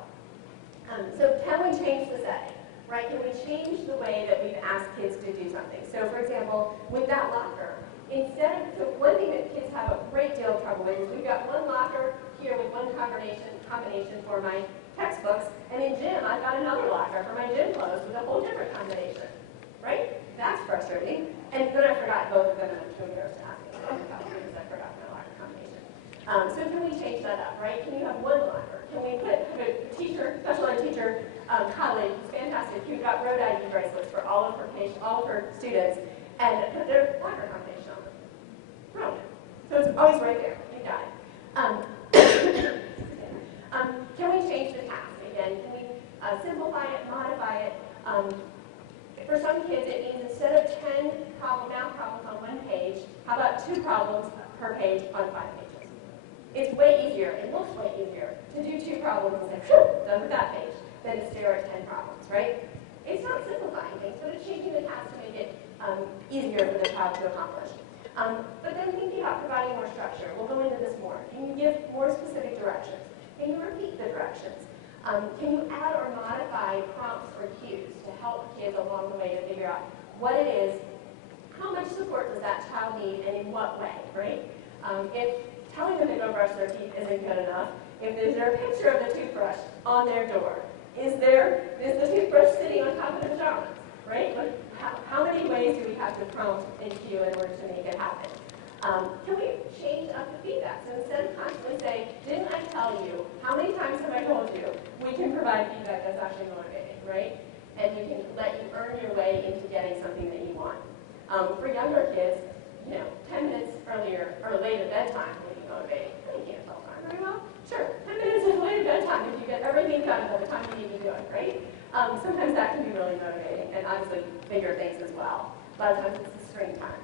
So can we change the setting? Right? Can we change the way that we've asked kids to do something? So, for example, with that locker, so one thing that kids have a great deal of trouble with is we've got one locker here with one combination for my textbooks, and in gym I've got another locker for my gym clothes with a whole different combination. Right? That's frustrating. And then I forgot both of them, and I'm too embarrassed to ask them because I forgot my locker combination. So can we change that up? Right? Can you have one locker? Can we put a teacher, special ed teacher, colleague, who's fantastic, who got road ID bracelets for all of her students, and put their locker combination on them? Brilliant. So it's always right there. You got it. Can we change the task? Again, can we simplify it, modify it? For some kids, it means instead of 10 math problems on one page, how about 2 problems per page on 5 pages? It's way easier, it looks way easier, to do 2 problems and say, phew, done with that page, than to stare at 10 problems, right? It's not simplifying things, but it's changing the task to make it easier for the child to accomplish. But then thinking about providing more structure. We'll go into this more. Can you give more specific directions? Can you repeat the directions? Can you add or modify prompts or cues to help kids along the way to figure out what it is, how much support does that child need, and in what way, right? If telling them to go brush their teeth isn't good enough, if there's a picture of the toothbrush on their door, is the toothbrush sitting on top of the pajamas, right? How many ways do we have to prompt and cue in order to make it happen? Can we change up the feedback? So instead of constantly saying, didn't I tell you? How many times have I told you? We can provide feedback that's actually motivating, right? And you can let you earn your way into getting something that you want. For younger kids, 10 minutes earlier or later bedtime would be motivating. You can't tell time very well. Sure, 10 minutes is later bedtime if you get everything done by the time you need to do it, right? Sometimes that can be really motivating, and obviously bigger things as well. A lot of times it's the screen time.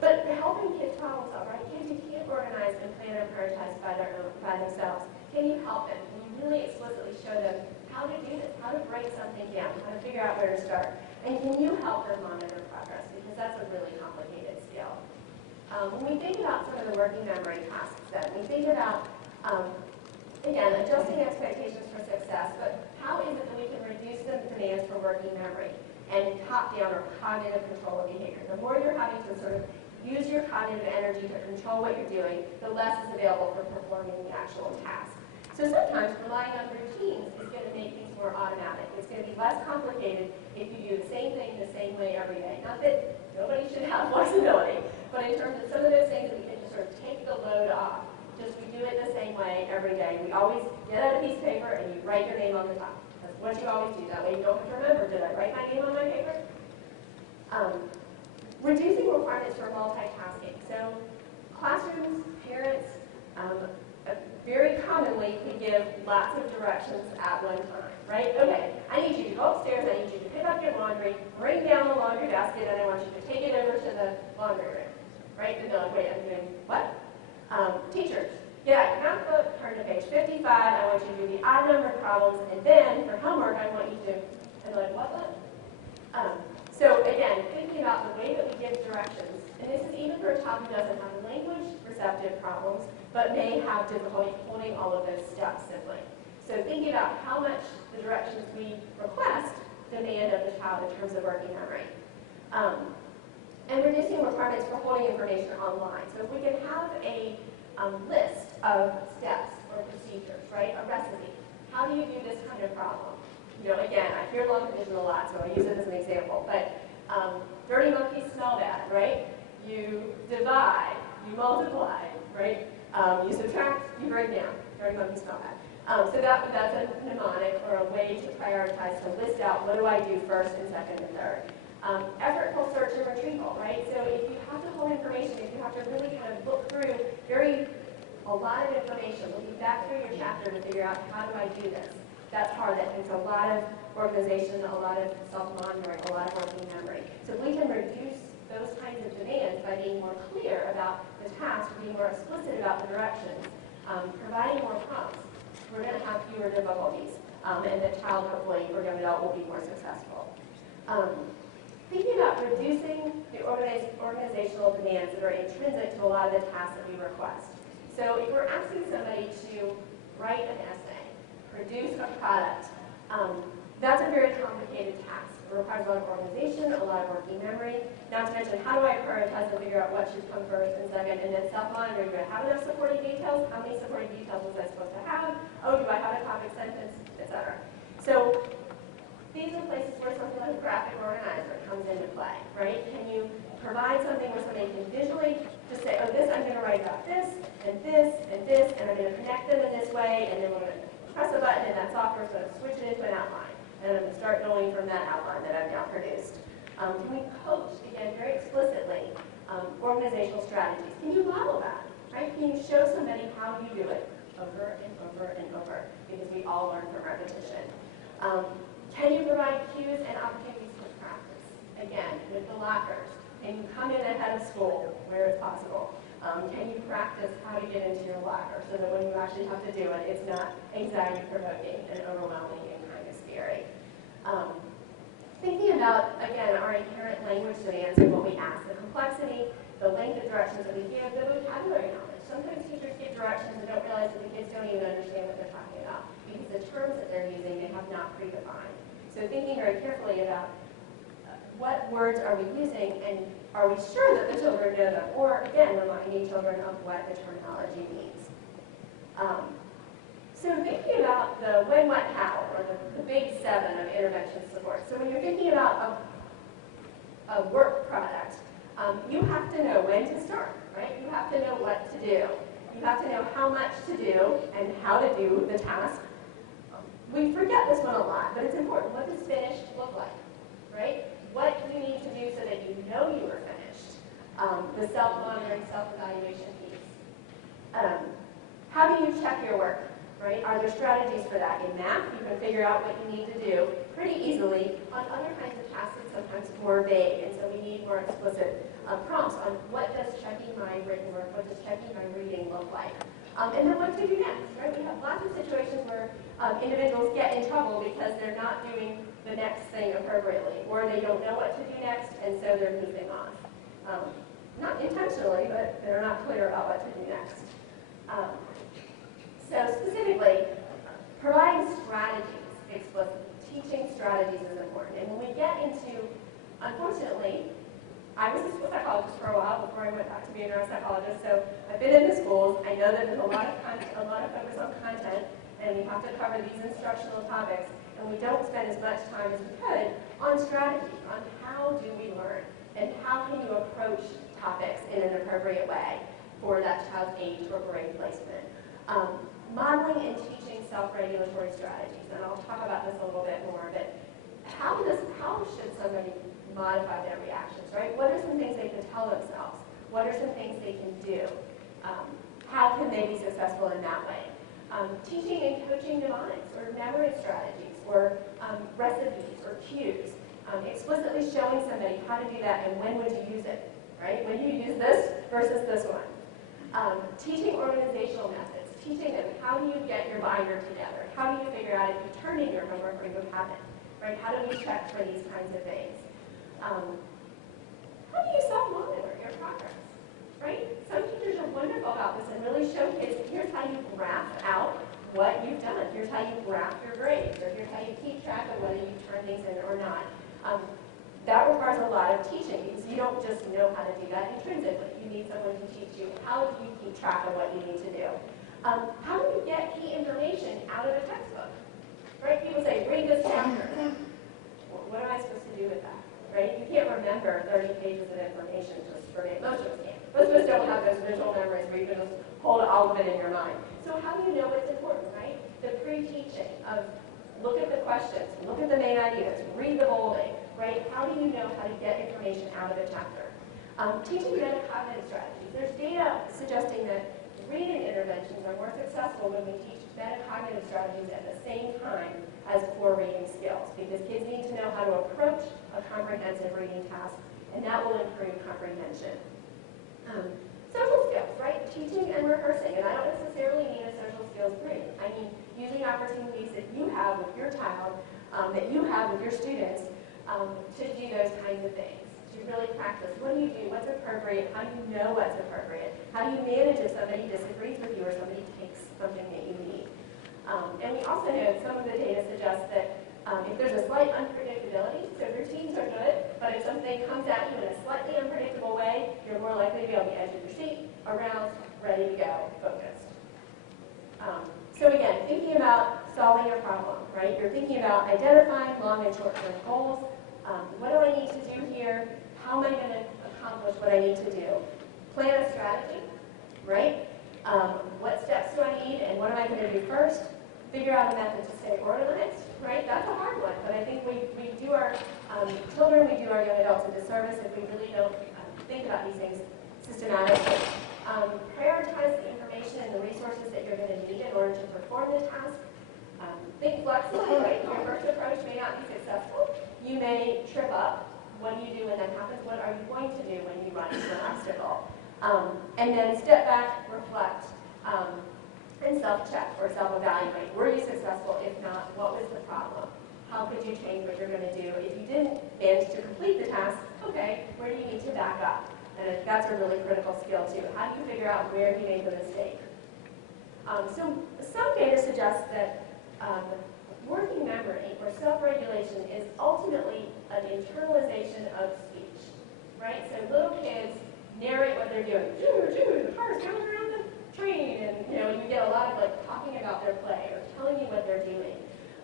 But helping kids problem solve, right? Kids who can't organize and plan and prioritize by themselves, can you help them? Can you really explicitly show them how to do this, how to break something down, how to figure out where to start? And can you help them monitor progress? Because that's a really complicated skill. When we think about some of the working memory tasks then, we think about, again, adjusting expectations for success, but how is it that we can reduce the demands for working memory and top-down or cognitive control of behavior? The more you're having to sort of use your cognitive energy to control what you're doing, the less is available for performing the actual task. So sometimes relying on routines is going to make things more automatic. It's going to be less complicated if you do the same thing the same way every day. Not that nobody should have flexibility, but in terms of some of those things that we can just sort of take the load off. Just we do it the same way every day. We always get out a piece of paper and you write your name on the top. That's what you always do. That way you don't have to remember, did I write my name on my paper? Reducing requirements for multitasking. So classrooms, parents, very commonly we give lots of directions at one time, right? Okay, I need you to go upstairs, I need you to pick up your laundry, bring down the laundry basket, and I want you to take it over to the laundry room, right? And they're like, wait, I'm doing what? Teachers, get out your math book, turn to page 55, I want you to do the odd number problems, and then for homework I want you to, and they're like, what? So again, thinking about the way that we give directions, and this is even for a child who doesn't have language receptive problems, but may have difficulty holding all of those steps simply. So thinking about how much the directions we request demand of the child in terms of working memory. And reducing requirements for holding information online. So if we can have a list of steps or procedures, right, a recipe, how do you do this kind of problem? You know, again, I hear long division a lot, so I use it as an example, but dirty monkeys smell bad, right? You divide, you multiply, right? You subtract, you break down. Dirty monkeys smell bad. So that's a mnemonic or a way to prioritize, to list out what do I do first and second and third. Effortful search and retrieval, right? So if you have to hold information, if you have to really kind of look through a lot of information, looking back through your chapter to figure out how do I do this, that's hard. That takes a lot of organization, a lot of self-monitoring, a lot of working memory. So if we can reduce those kinds of demands by being more clear about the task, being more explicit about the directions, providing more prompts, we're going to have fewer difficulties, and the child, hopefully, or young adult will be more successful. Thinking about reducing the organizational demands that are intrinsic to a lot of the tasks that we request. So if we're asking somebody to write an essay, produce a product, that's a very complicated task. It requires a lot of organization, a lot of working memory, not to mention how do I prioritize and figure out what should come first and second, and then self-monitoring. Do I have enough supporting details? How many supporting details was I supposed to have? Oh, do I have a topic sentence, etc. So these are places where something like a graphic organizer comes into play, right? Can you provide something where somebody can visually just say, oh, this, I'm going to write about this, and this, and this, and I'm going to connect them in this way, and then we're going to press a button, and that software is going to switch it into an outline. And I'm going to start going from that outline that I've now produced. Can we coach, again, very explicitly, organizational strategies? Can you model that, right? Can you show somebody how you do it over and over and over? Because we all learn from repetition. Can you provide cues and opportunities for practice? Again, with the lockers. Can you come in ahead of school where it's possible? Can you practice how to get into your locker so that when you actually have to do it, it's not anxiety-provoking and overwhelming and kind of scary? Thinking about, again, our inherent language demands and what we ask, the complexity, the length of directions that we give, the vocabulary knowledge. Sometimes teachers give directions and don't realize that the kids don't even understand what they're talking about because the terms that they're using they have not predefined. So thinking very carefully about what words are we using and are we sure that the children know them? Or, again, reminding children of what the terminology means. So thinking about the when, what, how, or the big 7 of intervention support. So when you're thinking about a work product, you have to know when to start, right? You have to know what to do. You have to know how much to do and how to do the task. We forget this one a lot, but it's important. What does finished look like, right? What do you need to do so that you know you are finished? The self-monitoring, self-evaluation piece. How do you check your work? right? Are there strategies for that? In math, you can figure out what you need to do pretty easily. On other kinds of tasks, it's sometimes more vague, and so we need more explicit prompts on what does checking my written work, what does checking my reading look like? And then what to do next, right? We have lots of situations where individuals get in trouble because they're not doing the next thing appropriately, or they don't know what to do next, and so they're moving on. Not intentionally, but they're not clear about what to do next. So specifically, providing strategies explicitly, teaching strategies is important. And when we get into, unfortunately, I was a school psychologist for a while before I went back to being a neuropsychologist, so I've been in the schools. I know that there's a lot of focus on content, and we have to cover these instructional topics, and we don't spend as much time as we could on strategy, on how do we learn, and how can you approach topics in an appropriate way for that child's age or grade placement. Modeling and teaching self-regulatory strategies, and I'll talk about this a little bit more, but how should somebody modify their reactions, right? What are some things they can tell themselves? What are some things they can do? How can they be successful in that way? Teaching and coaching mnemonics or memory strategies or recipes or cues. Explicitly showing somebody how to do that and when would you use it, right? When you use this versus this one. Teaching organizational methods. Teaching them how do you get your binder together? How do you figure out if you turn in your homework or you haven't, right? How do we check for these kinds of things? How do you self-monitor your progress, right? Some teachers are wonderful about this and really show kids, here's how you graph out what you've done. Here's how you graph your grades, or here's how you keep track of whether you turn things in or not. That requires a lot of teaching because you don't just know how to do that intrinsically. You need someone to teach you how do you keep track of what you need to do. How do you get key information out of a textbook? Right? People say, read this chapter. Well, what am I supposed to do with that? Right? You can't remember 30 pages of information just for me. Most of us can't. Most of us don't have those visual memories where you can just hold all of it in your mind. So how do you know what's important, right? The pre-teaching of look at the questions, look at the main ideas, read the bolding, right? How do you know how to get information out of a chapter? Teaching metacognitive strategies. There's data suggesting that reading interventions are more successful when we teach metacognitive strategies at the same time as core reading skills, because kids need to know how to approach a comprehensive reading task, and that will improve comprehension. Social skills, right? Teaching and rehearsing, and I don't necessarily mean a social skills group. I mean using opportunities that you have with your child, that you have with your students, to do those kinds of things, to really practice. What do you do? What's appropriate? How do you know what's appropriate? How do you manage if somebody disagrees with you or somebody takes something that you need? And we also know some of the data suggests that if there's a slight unpredictability, so routines are good, but if something comes at you in a slightly unpredictable way, you're more likely to be on the edge of your seat, aroused, ready to go, focused. So again, thinking about solving a problem, right? You're thinking about identifying long and short-term goals. What do I need to do here? How am I going to accomplish what I need to do? Plan a strategy, right? What steps do I need and what am I going to do first? Figure out a method to stay organized, right? That's a hard one, but I think we do our children, we do our young adults a disservice if we really don't think about these things systematically. Prioritize the information and the resources that you're going to need in order to perform the task. Think flexibly, right? Your first approach may not be successful. You may trip up. What do you do when that happens? What are you going to do when you run into an obstacle? And then step back, reflect, and self-check or self-evaluate. Were you successful? If not, what was the problem? How could you change what you're going to do? If you didn't manage to complete the task, okay, where do you need to back up? And that's a really critical skill too. How do you figure out where you made the mistake? So some data suggests that working memory or self-regulation is ultimately an internalization of speech, right? So little kids narrate what they're doing. The car's coming around the train, and you get a lot of talking about their play or telling you what they're doing.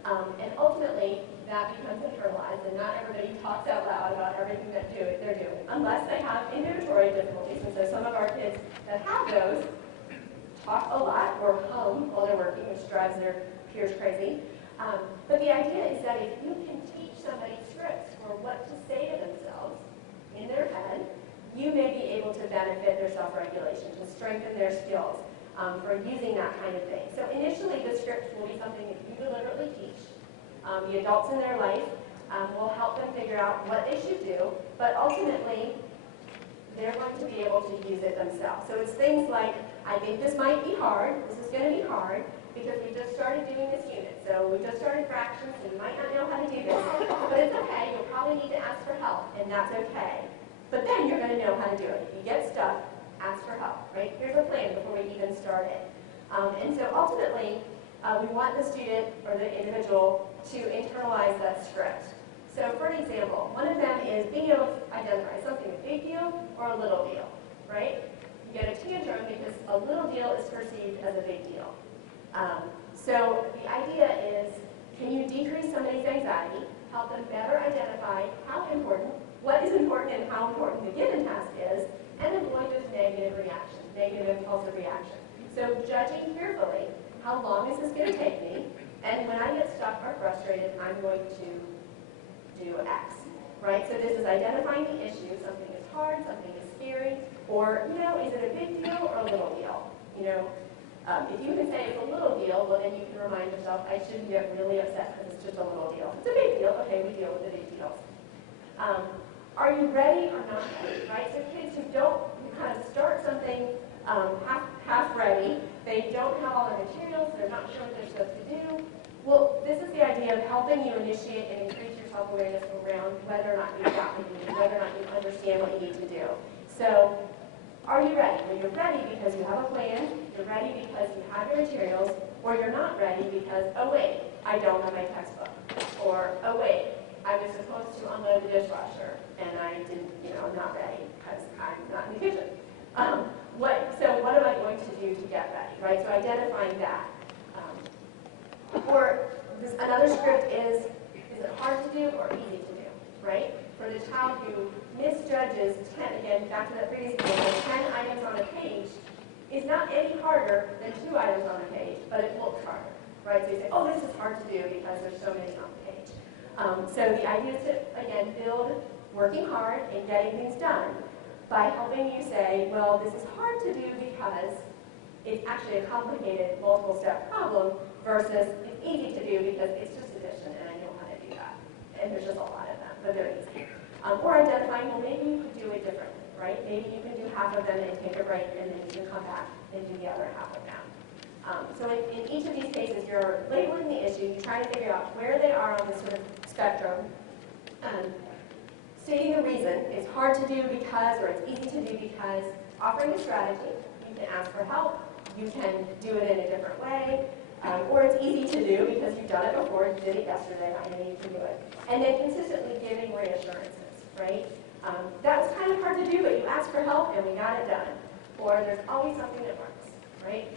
And ultimately, that becomes internalized, and not everybody talks out loud about everything that they're doing, unless they have inhibitory difficulties. And so some of our kids that have those talk a lot or hum while they're working, which drives their peers crazy. But the idea is that if you can teach somebody scripts for what to say to themselves in their head, you may be able to benefit their self-regulation, to strengthen their skills. for using that kind of thing. So initially, the script will be something that you deliberately teach. The adults in their life will help them figure out what they should do, but ultimately, they're going to be able to use it themselves. So it's things like, I think this might be hard, this is going to be hard, because we just started doing this unit. So we just started fractions, and you might not know how to do this, but it's okay, you'll probably need to ask for help, and that's okay. But then you're going to know how to do it. If you get stuck, ask for help, right? Here's a plan before we even start it. And so ultimately, we want the student or the individual to internalize that script. So for an example, one of them is being able to identify something a big deal or a little deal, right? You get a tantrum because a little deal is perceived as a big deal. So the idea is, can you decrease somebody's anxiety, help them better identify how important, what is important and how important the given task is, and avoid those negative reactions, negative impulsive reactions. So judging carefully, how long is this going to take me? And when I get stuck or frustrated, I'm going to do X, right? So this is identifying the issue. Something is hard, something is scary, or, is it a big deal or a little deal? If you can say it's a little deal, well, then you can remind yourself, I shouldn't get really upset because it's just a little deal. If it's a big deal, okay, we deal with the big deals. Are you ready or not ready, right? So kids who don't kind of start something half ready, they don't have all the materials, they're not sure what they're supposed to do. Well, this is the idea of helping you initiate and increase your self-awareness around whether or not you've got what you need, whether or not you understand what you need to do. So, are you ready? Well, you're ready because you have a plan, you're ready because you have your materials, or you're not ready because, oh wait, I don't have my textbook. Or, oh wait, I was supposed to unload the dishwasher, and I didn't, I'm not ready because I'm not in the kitchen. So what am I going to do to get ready, right? So identifying that. Another script is it hard to do or easy to do, right? For the child who misjudges 10, again, back to that previous example, 10 items on a page is not any harder than 2 items on a page, but it looks harder, right? So you say, oh, this is hard to do because there's so many on the page. So the idea is to, again, build working hard and getting things done by helping you say, well, this is hard to do because it's actually a complicated multiple-step problem versus it's easy to do because it's just addition and I know how to do that. And there's just a lot of them, but they're easy. Or identifying, well, maybe you could do it differently, right? Maybe you can do half of them and take a break and then you can come back and do the other half of them. So in each of these cases, you're labeling the issue, you try to figure out where they are on this sort of spectrum, stating the reason. It's hard to do because, or it's easy to do because, offering a strategy. You can ask for help, you can do it in a different way, or it's easy to do because you've done it before, you did it yesterday, I know you can do it. And then consistently giving reassurances, right? That was kind of hard to do, but you asked for help and we got it done. Or there's always something that works, right?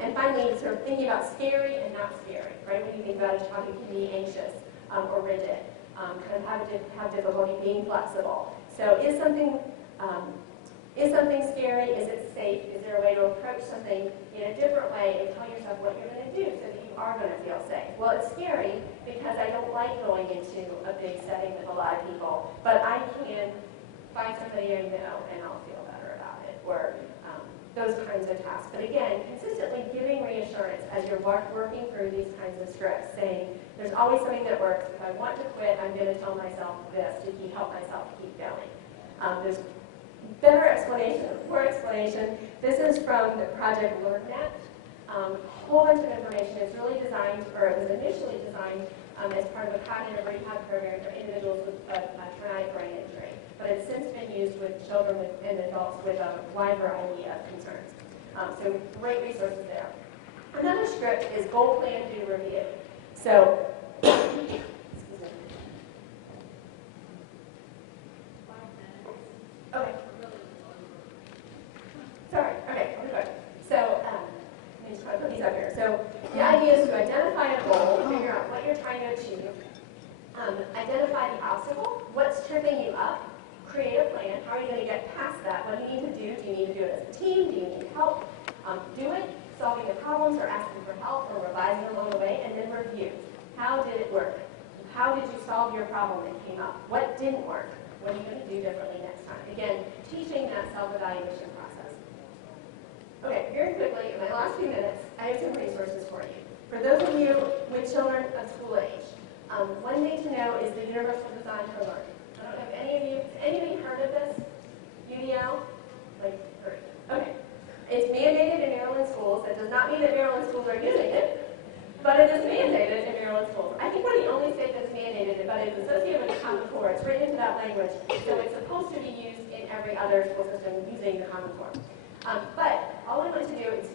And finally, sort of thinking about scary and not scary, right? When you think about a child who can be anxious or rigid, kind of have difficulty being flexible. So is something scary? Is it safe? Is there a way to approach something in a different way and tell yourself what you're going to do so that you are going to feel safe? Well, it's scary because I don't like going into a big setting with a lot of people, but I can find somebody I know and I'll feel better about it, or those kinds of tasks. But again, consistently giving reassurance as you're working through these kinds of scripts, saying there's always something that works. If I want to quit, I'm going to tell myself this to help myself keep going. There's better explanation, more explanation. This is from the Project LearnNet. A whole bunch of information. It's really designed, or it was initially designed as part of a cognitive rehab program for individuals with a traumatic brain injury. But it's since been used with children and adults with a wide variety of concerns. So great resources there. Another script is goal, plan, do, review. So, excuse me. Okay. Sorry. Okay, I'm good. So, let me just try to put these up here. So, the idea is to identify a goal, figure out what you're trying to achieve, identify the obstacle, what's tripping you up, create a plan. How are you going to get past that? What do you need to do? Do you need to do it as a team? Do you need help? Do it, solving the problems or asking for help or revising along the way, and then review. How did it work? How did you solve your problem that came up? What didn't work? What are you going to do differently next time? Again, teaching that self-evaluation process. Okay, very quickly, last few minutes, I have some resources for you. For those of you with children of school age, one thing to know is the Universal Design for Learning. I don't know if has anybody heard of this? UDL? Like, okay. It's mandated in Maryland schools. That does not mean that Maryland schools are using it, but it is mandated in Maryland schools. I think we're the only state that's mandated it, but it's associated with the Common Core. It's written into that language, so it's supposed to be used in every other school system using the Common Core. But all I want to do is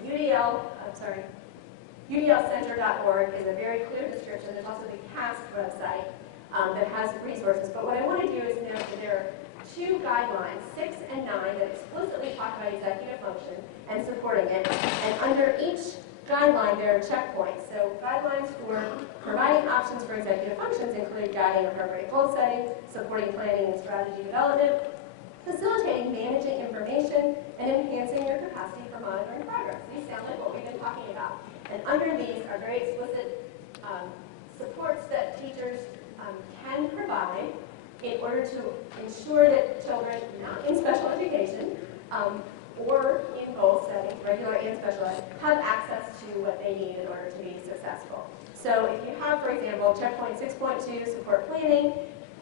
UDLcenter.org is a very clear description. There's also the CAST website that has resources. But what I want to do is note that there are two guidelines, 6 and 9, that explicitly talk about executive function and supporting it. And under each guideline, there are checkpoints. So guidelines for providing options for executive functions include guiding appropriate goal setting, supporting planning and strategy development, facilitating managing information, and enhancing your capacity for monitoring progress. These sound like what we've been talking about. And under these are very explicit supports that teachers can provide in order to ensure that children not in special education or in both settings, regular and special ed, have access to what they need in order to be successful. So if you have, for example, checkpoint 6.2, support planning,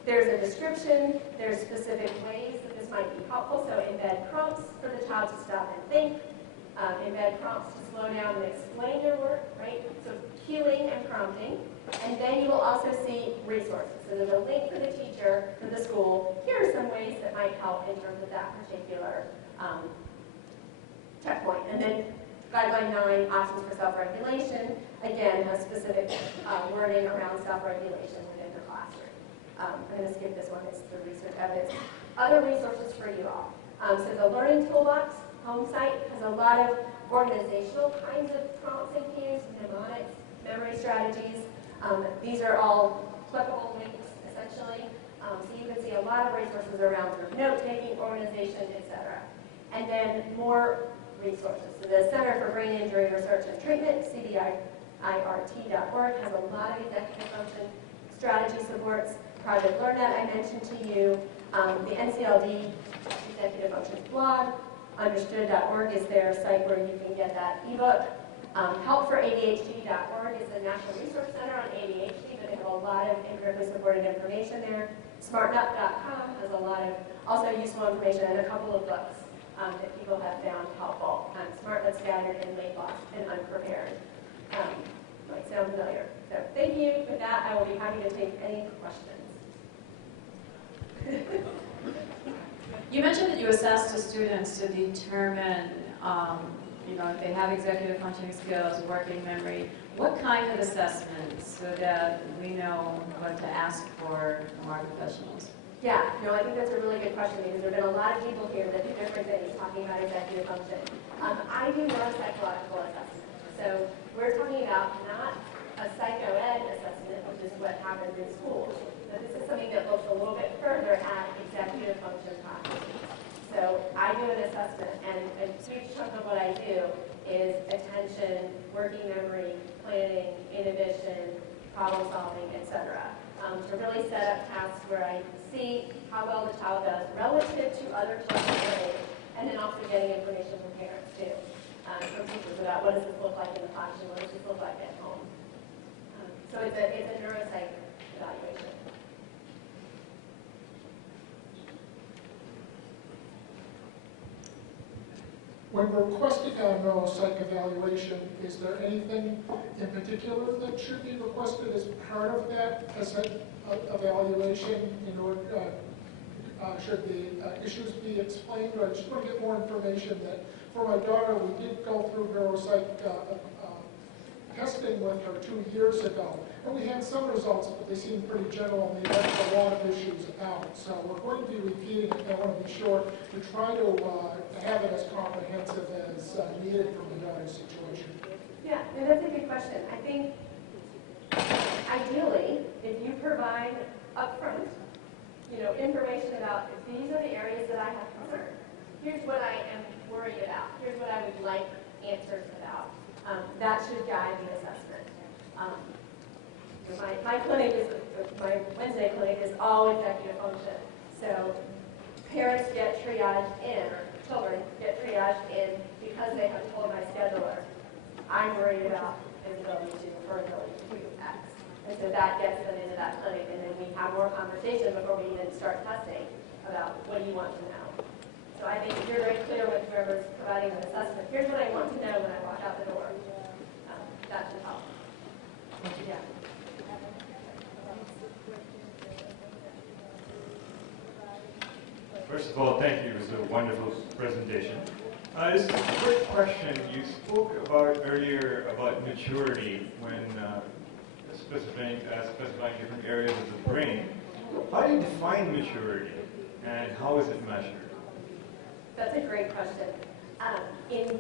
there's a description, there's specific ways that this might be helpful. So embed prompts for the child to stop and think, embed prompts to slow down and explain your work, right? So cueing and prompting. And then you will also see resources. So there's a link for the teacher, for the school. Here are some ways that might help in terms of that particular checkpoint. And then guideline 9, options for self-regulation, again, has specific wording around self-regulation within the classroom. I'm going to skip this one. It's the research evidence. Other resources for you all. So the Learning Toolbox home site has a lot of organizational kinds of prompts and cues, mnemonics, memory strategies. These are all clickable links, essentially. So you can see a lot of resources around sort of note-taking, organization, etc. And then more resources. So the Center for Brain Injury Research and Treatment, CBIRT.org, has a lot of executive function strategy supports. Project LearnNet I mentioned to you. The NCLD Executive Functions blog, Understood.org is their site where you can get that ebook. HelpForADHD.org is the National Resource Center on ADHD, but they have a lot of empirically supported information there. SmartUp.com has a lot of also useful information and a couple of books that people have found helpful. SmartUp Scattered and Late Lost and Unprepared. Might sound familiar. So thank you. With that, I will be happy to take any questions. You mentioned that you assess the students to determine, if they have executive functioning skills, working memory. What kind of assessments so that we know what to ask for from our professionals? Yeah, no, I think that's a really good question because there have been a lot of people here that do different things talking about executive function. I do neuropsychological assessment. So we're talking about not a psycho-ed assessment, which is what happens in schools. But this is something that looks a little bit further at executive function processes. So I do an assessment, and a huge chunk of what I do is attention, working memory, planning, inhibition, problem solving, etc. To really set up tasks where I see how well the child does relative to other children their age, and then also getting information from parents too, from teachers about what does this look like in the classroom, what does this look like at home. So it's a neuropsych evaluation. When we're requesting a neuropsych evaluation, is there anything in particular that should be requested as part of that evaluation? In order, should the issues be explained? Or I just want to get more information that for my daughter, we did go through neuropsych testing with her 2 years ago, and we had some results, but they seemed pretty general, and they left a lot of issues out. So we're going to be repeating it, and I want to be sure to try to have it as comprehensive as needed for my daughter's situation. Yeah, and that's a good question. I think, ideally, if you provide upfront, information about these are the areas that I have concern. Here's what I am worried about. Here's what I would like answers about. That should guide the assessment. My Wednesday clinic is all executive function. So parents get triaged in, or children get triaged in because they have told my scheduler, worried about his ability to, or ability to do X. And so that gets them into that clinic, and then we have more conversation before we even start testing about what do you want to know. So I think if you're very clear with whoever's providing an assessment, here's what I want to know when I walk out the door. That should help. Yeah. First of all, thank you. It was a wonderful presentation. This is a quick question. You spoke about earlier about maturity when specifying different areas of the brain. How do you define maturity, and how is it measured? That's a great question. In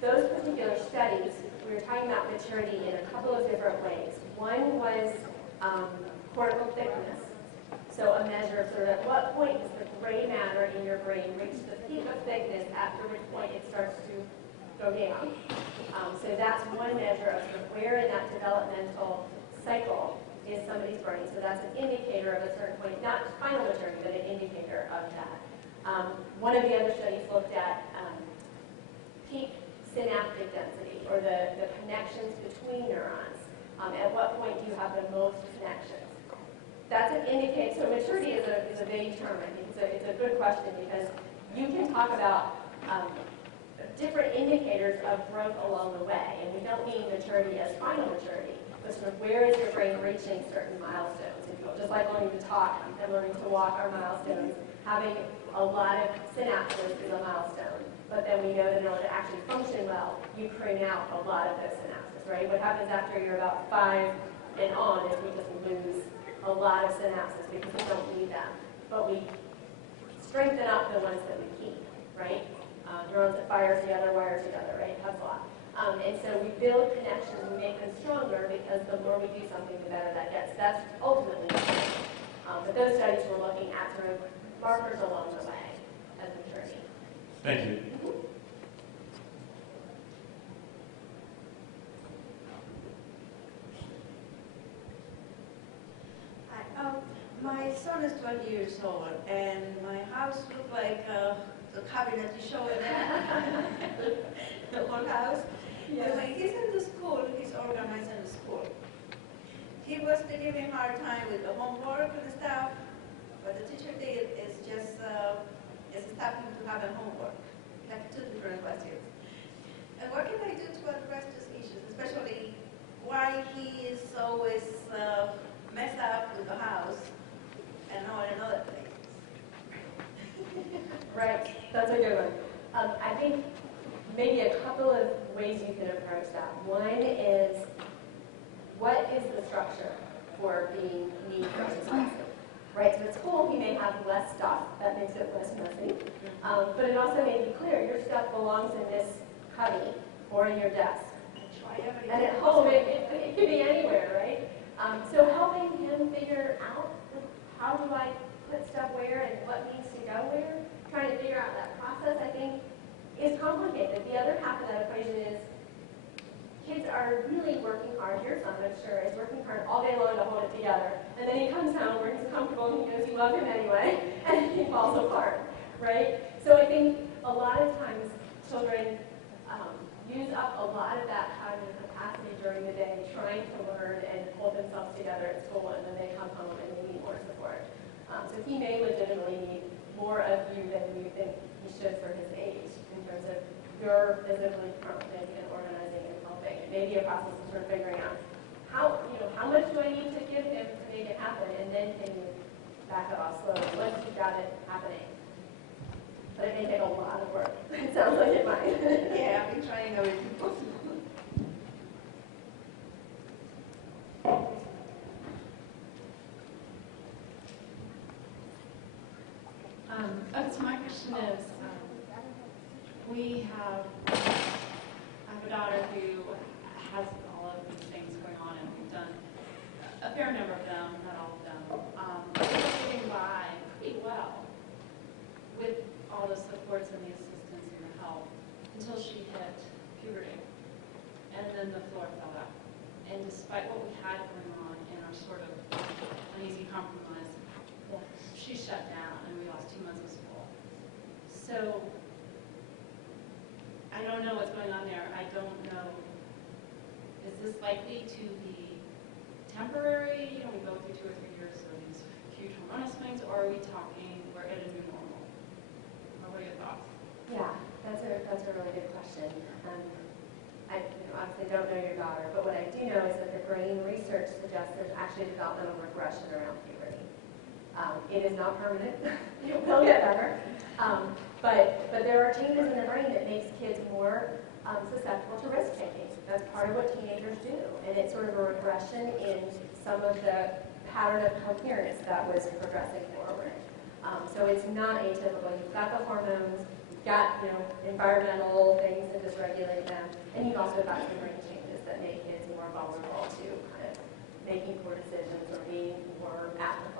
those particular studies, we were talking about maturity in a couple of different ways. One was cortical thickness. So a measure of sort of at what point does the gray matter in your brain reach the peak of thickness, after which point it starts to go down. So that's one measure of sort of where in that developmental cycle is somebody's brain. So that's an indicator of a certain point, not final maturity, but an indicator of that. One of the other studies looked at peak synaptic density, or the connections between neurons. At what point do you have the most connections? That's an indicator. So maturity is a vague term. I think it's a good question, because you can talk about different indicators of growth along the way, and we don't mean maturity as final maturity, but sort of where is your brain reaching certain milestones. If you just like learning to talk and learning to walk are milestones, having a lot of synapses is a milestone. But then we know that in order to actually function well, you prune out a lot of those synapses, right? What happens after you're about 5 and on is we just lose a lot of synapses because we don't need them. But we strengthen up the ones that we keep, right? Neurons that fire together, wire together, right? Huzzah. And so we build connections, we make them stronger, because the more we do something, the better that gets. That's ultimately the goal. But those studies were looking at sort of markers along the way as maturity. Thank you. My son is 20 years old, and my house looks like the cabinet you show in the whole house. Yeah. And when he's in the school, he's organized in the school. He was giving him a hard time with the homework and stuff, but the teacher did is just stop him to have a homework, like 2 different questions. And what can I do to address these issues, especially why he is always messed up with the house and not in other places? Right, that's a good one. I think maybe a couple of ways you can approach that. One is, what is the structure for being neat versus messy? Right, so at school he may have less stuff, that makes it less messy, but it also may be clear your stuff belongs in this cubby or in your desk. And at home it could be anywhere, right? So helping him figure out, how do I put stuff where and what needs to go where, trying to figure out that process, I think, is complicated. The other half of that equation is kids are really working hard. Your son, I'm sure, is working hard all day long to hold it together. And then he comes home where he's comfortable and he knows you love him anyway, and he falls apart, right? So I think a lot of times children use up a lot of that cognitive capacity during the day trying to learn and hold themselves together at school, and then they come home and they need more support. So he may legitimately need more of you than you think he should for his age, in terms of your physically prompting and organizing and helping. It may be a process of sort of figuring out how much do I need to give him to make it happen, and then can you back it off slowly once you've got it happening. But it may take a lot of work. It sounds like it might. Yeah, I've been trying everything possible. So my question is, I have a daughter who has all of these things going on, and we've done a fair number of them, not all of them. She's getting by pretty well with all the supports and the assistance and the help until she hit puberty, and then the floor fell out. And despite what we had going on in our sort of uneasy compromise, she shut down, and we lost 2 months of school. So I don't know what's going on there. I don't know likely to be temporary? You know, we go through 2 or 3 years of these huge hormonal swings, or are we talking we're at a new normal? What are your thoughts? Yeah, that's a really good question. I obviously don't know your daughter, but what I do know is that the brain research suggests there's actually developmental regression around puberty. It is not permanent. It will get better. But there are changes in the brain that makes kids more susceptible to risk taking. That's part of what teenagers do. And it's sort of a regression in some of the pattern of coherence that was progressing forward. So it's not atypical. You've got the hormones, you've got environmental things that dysregulate them, and you've also got some brain changes that make kids more vulnerable to kind of making poor decisions or being more apt to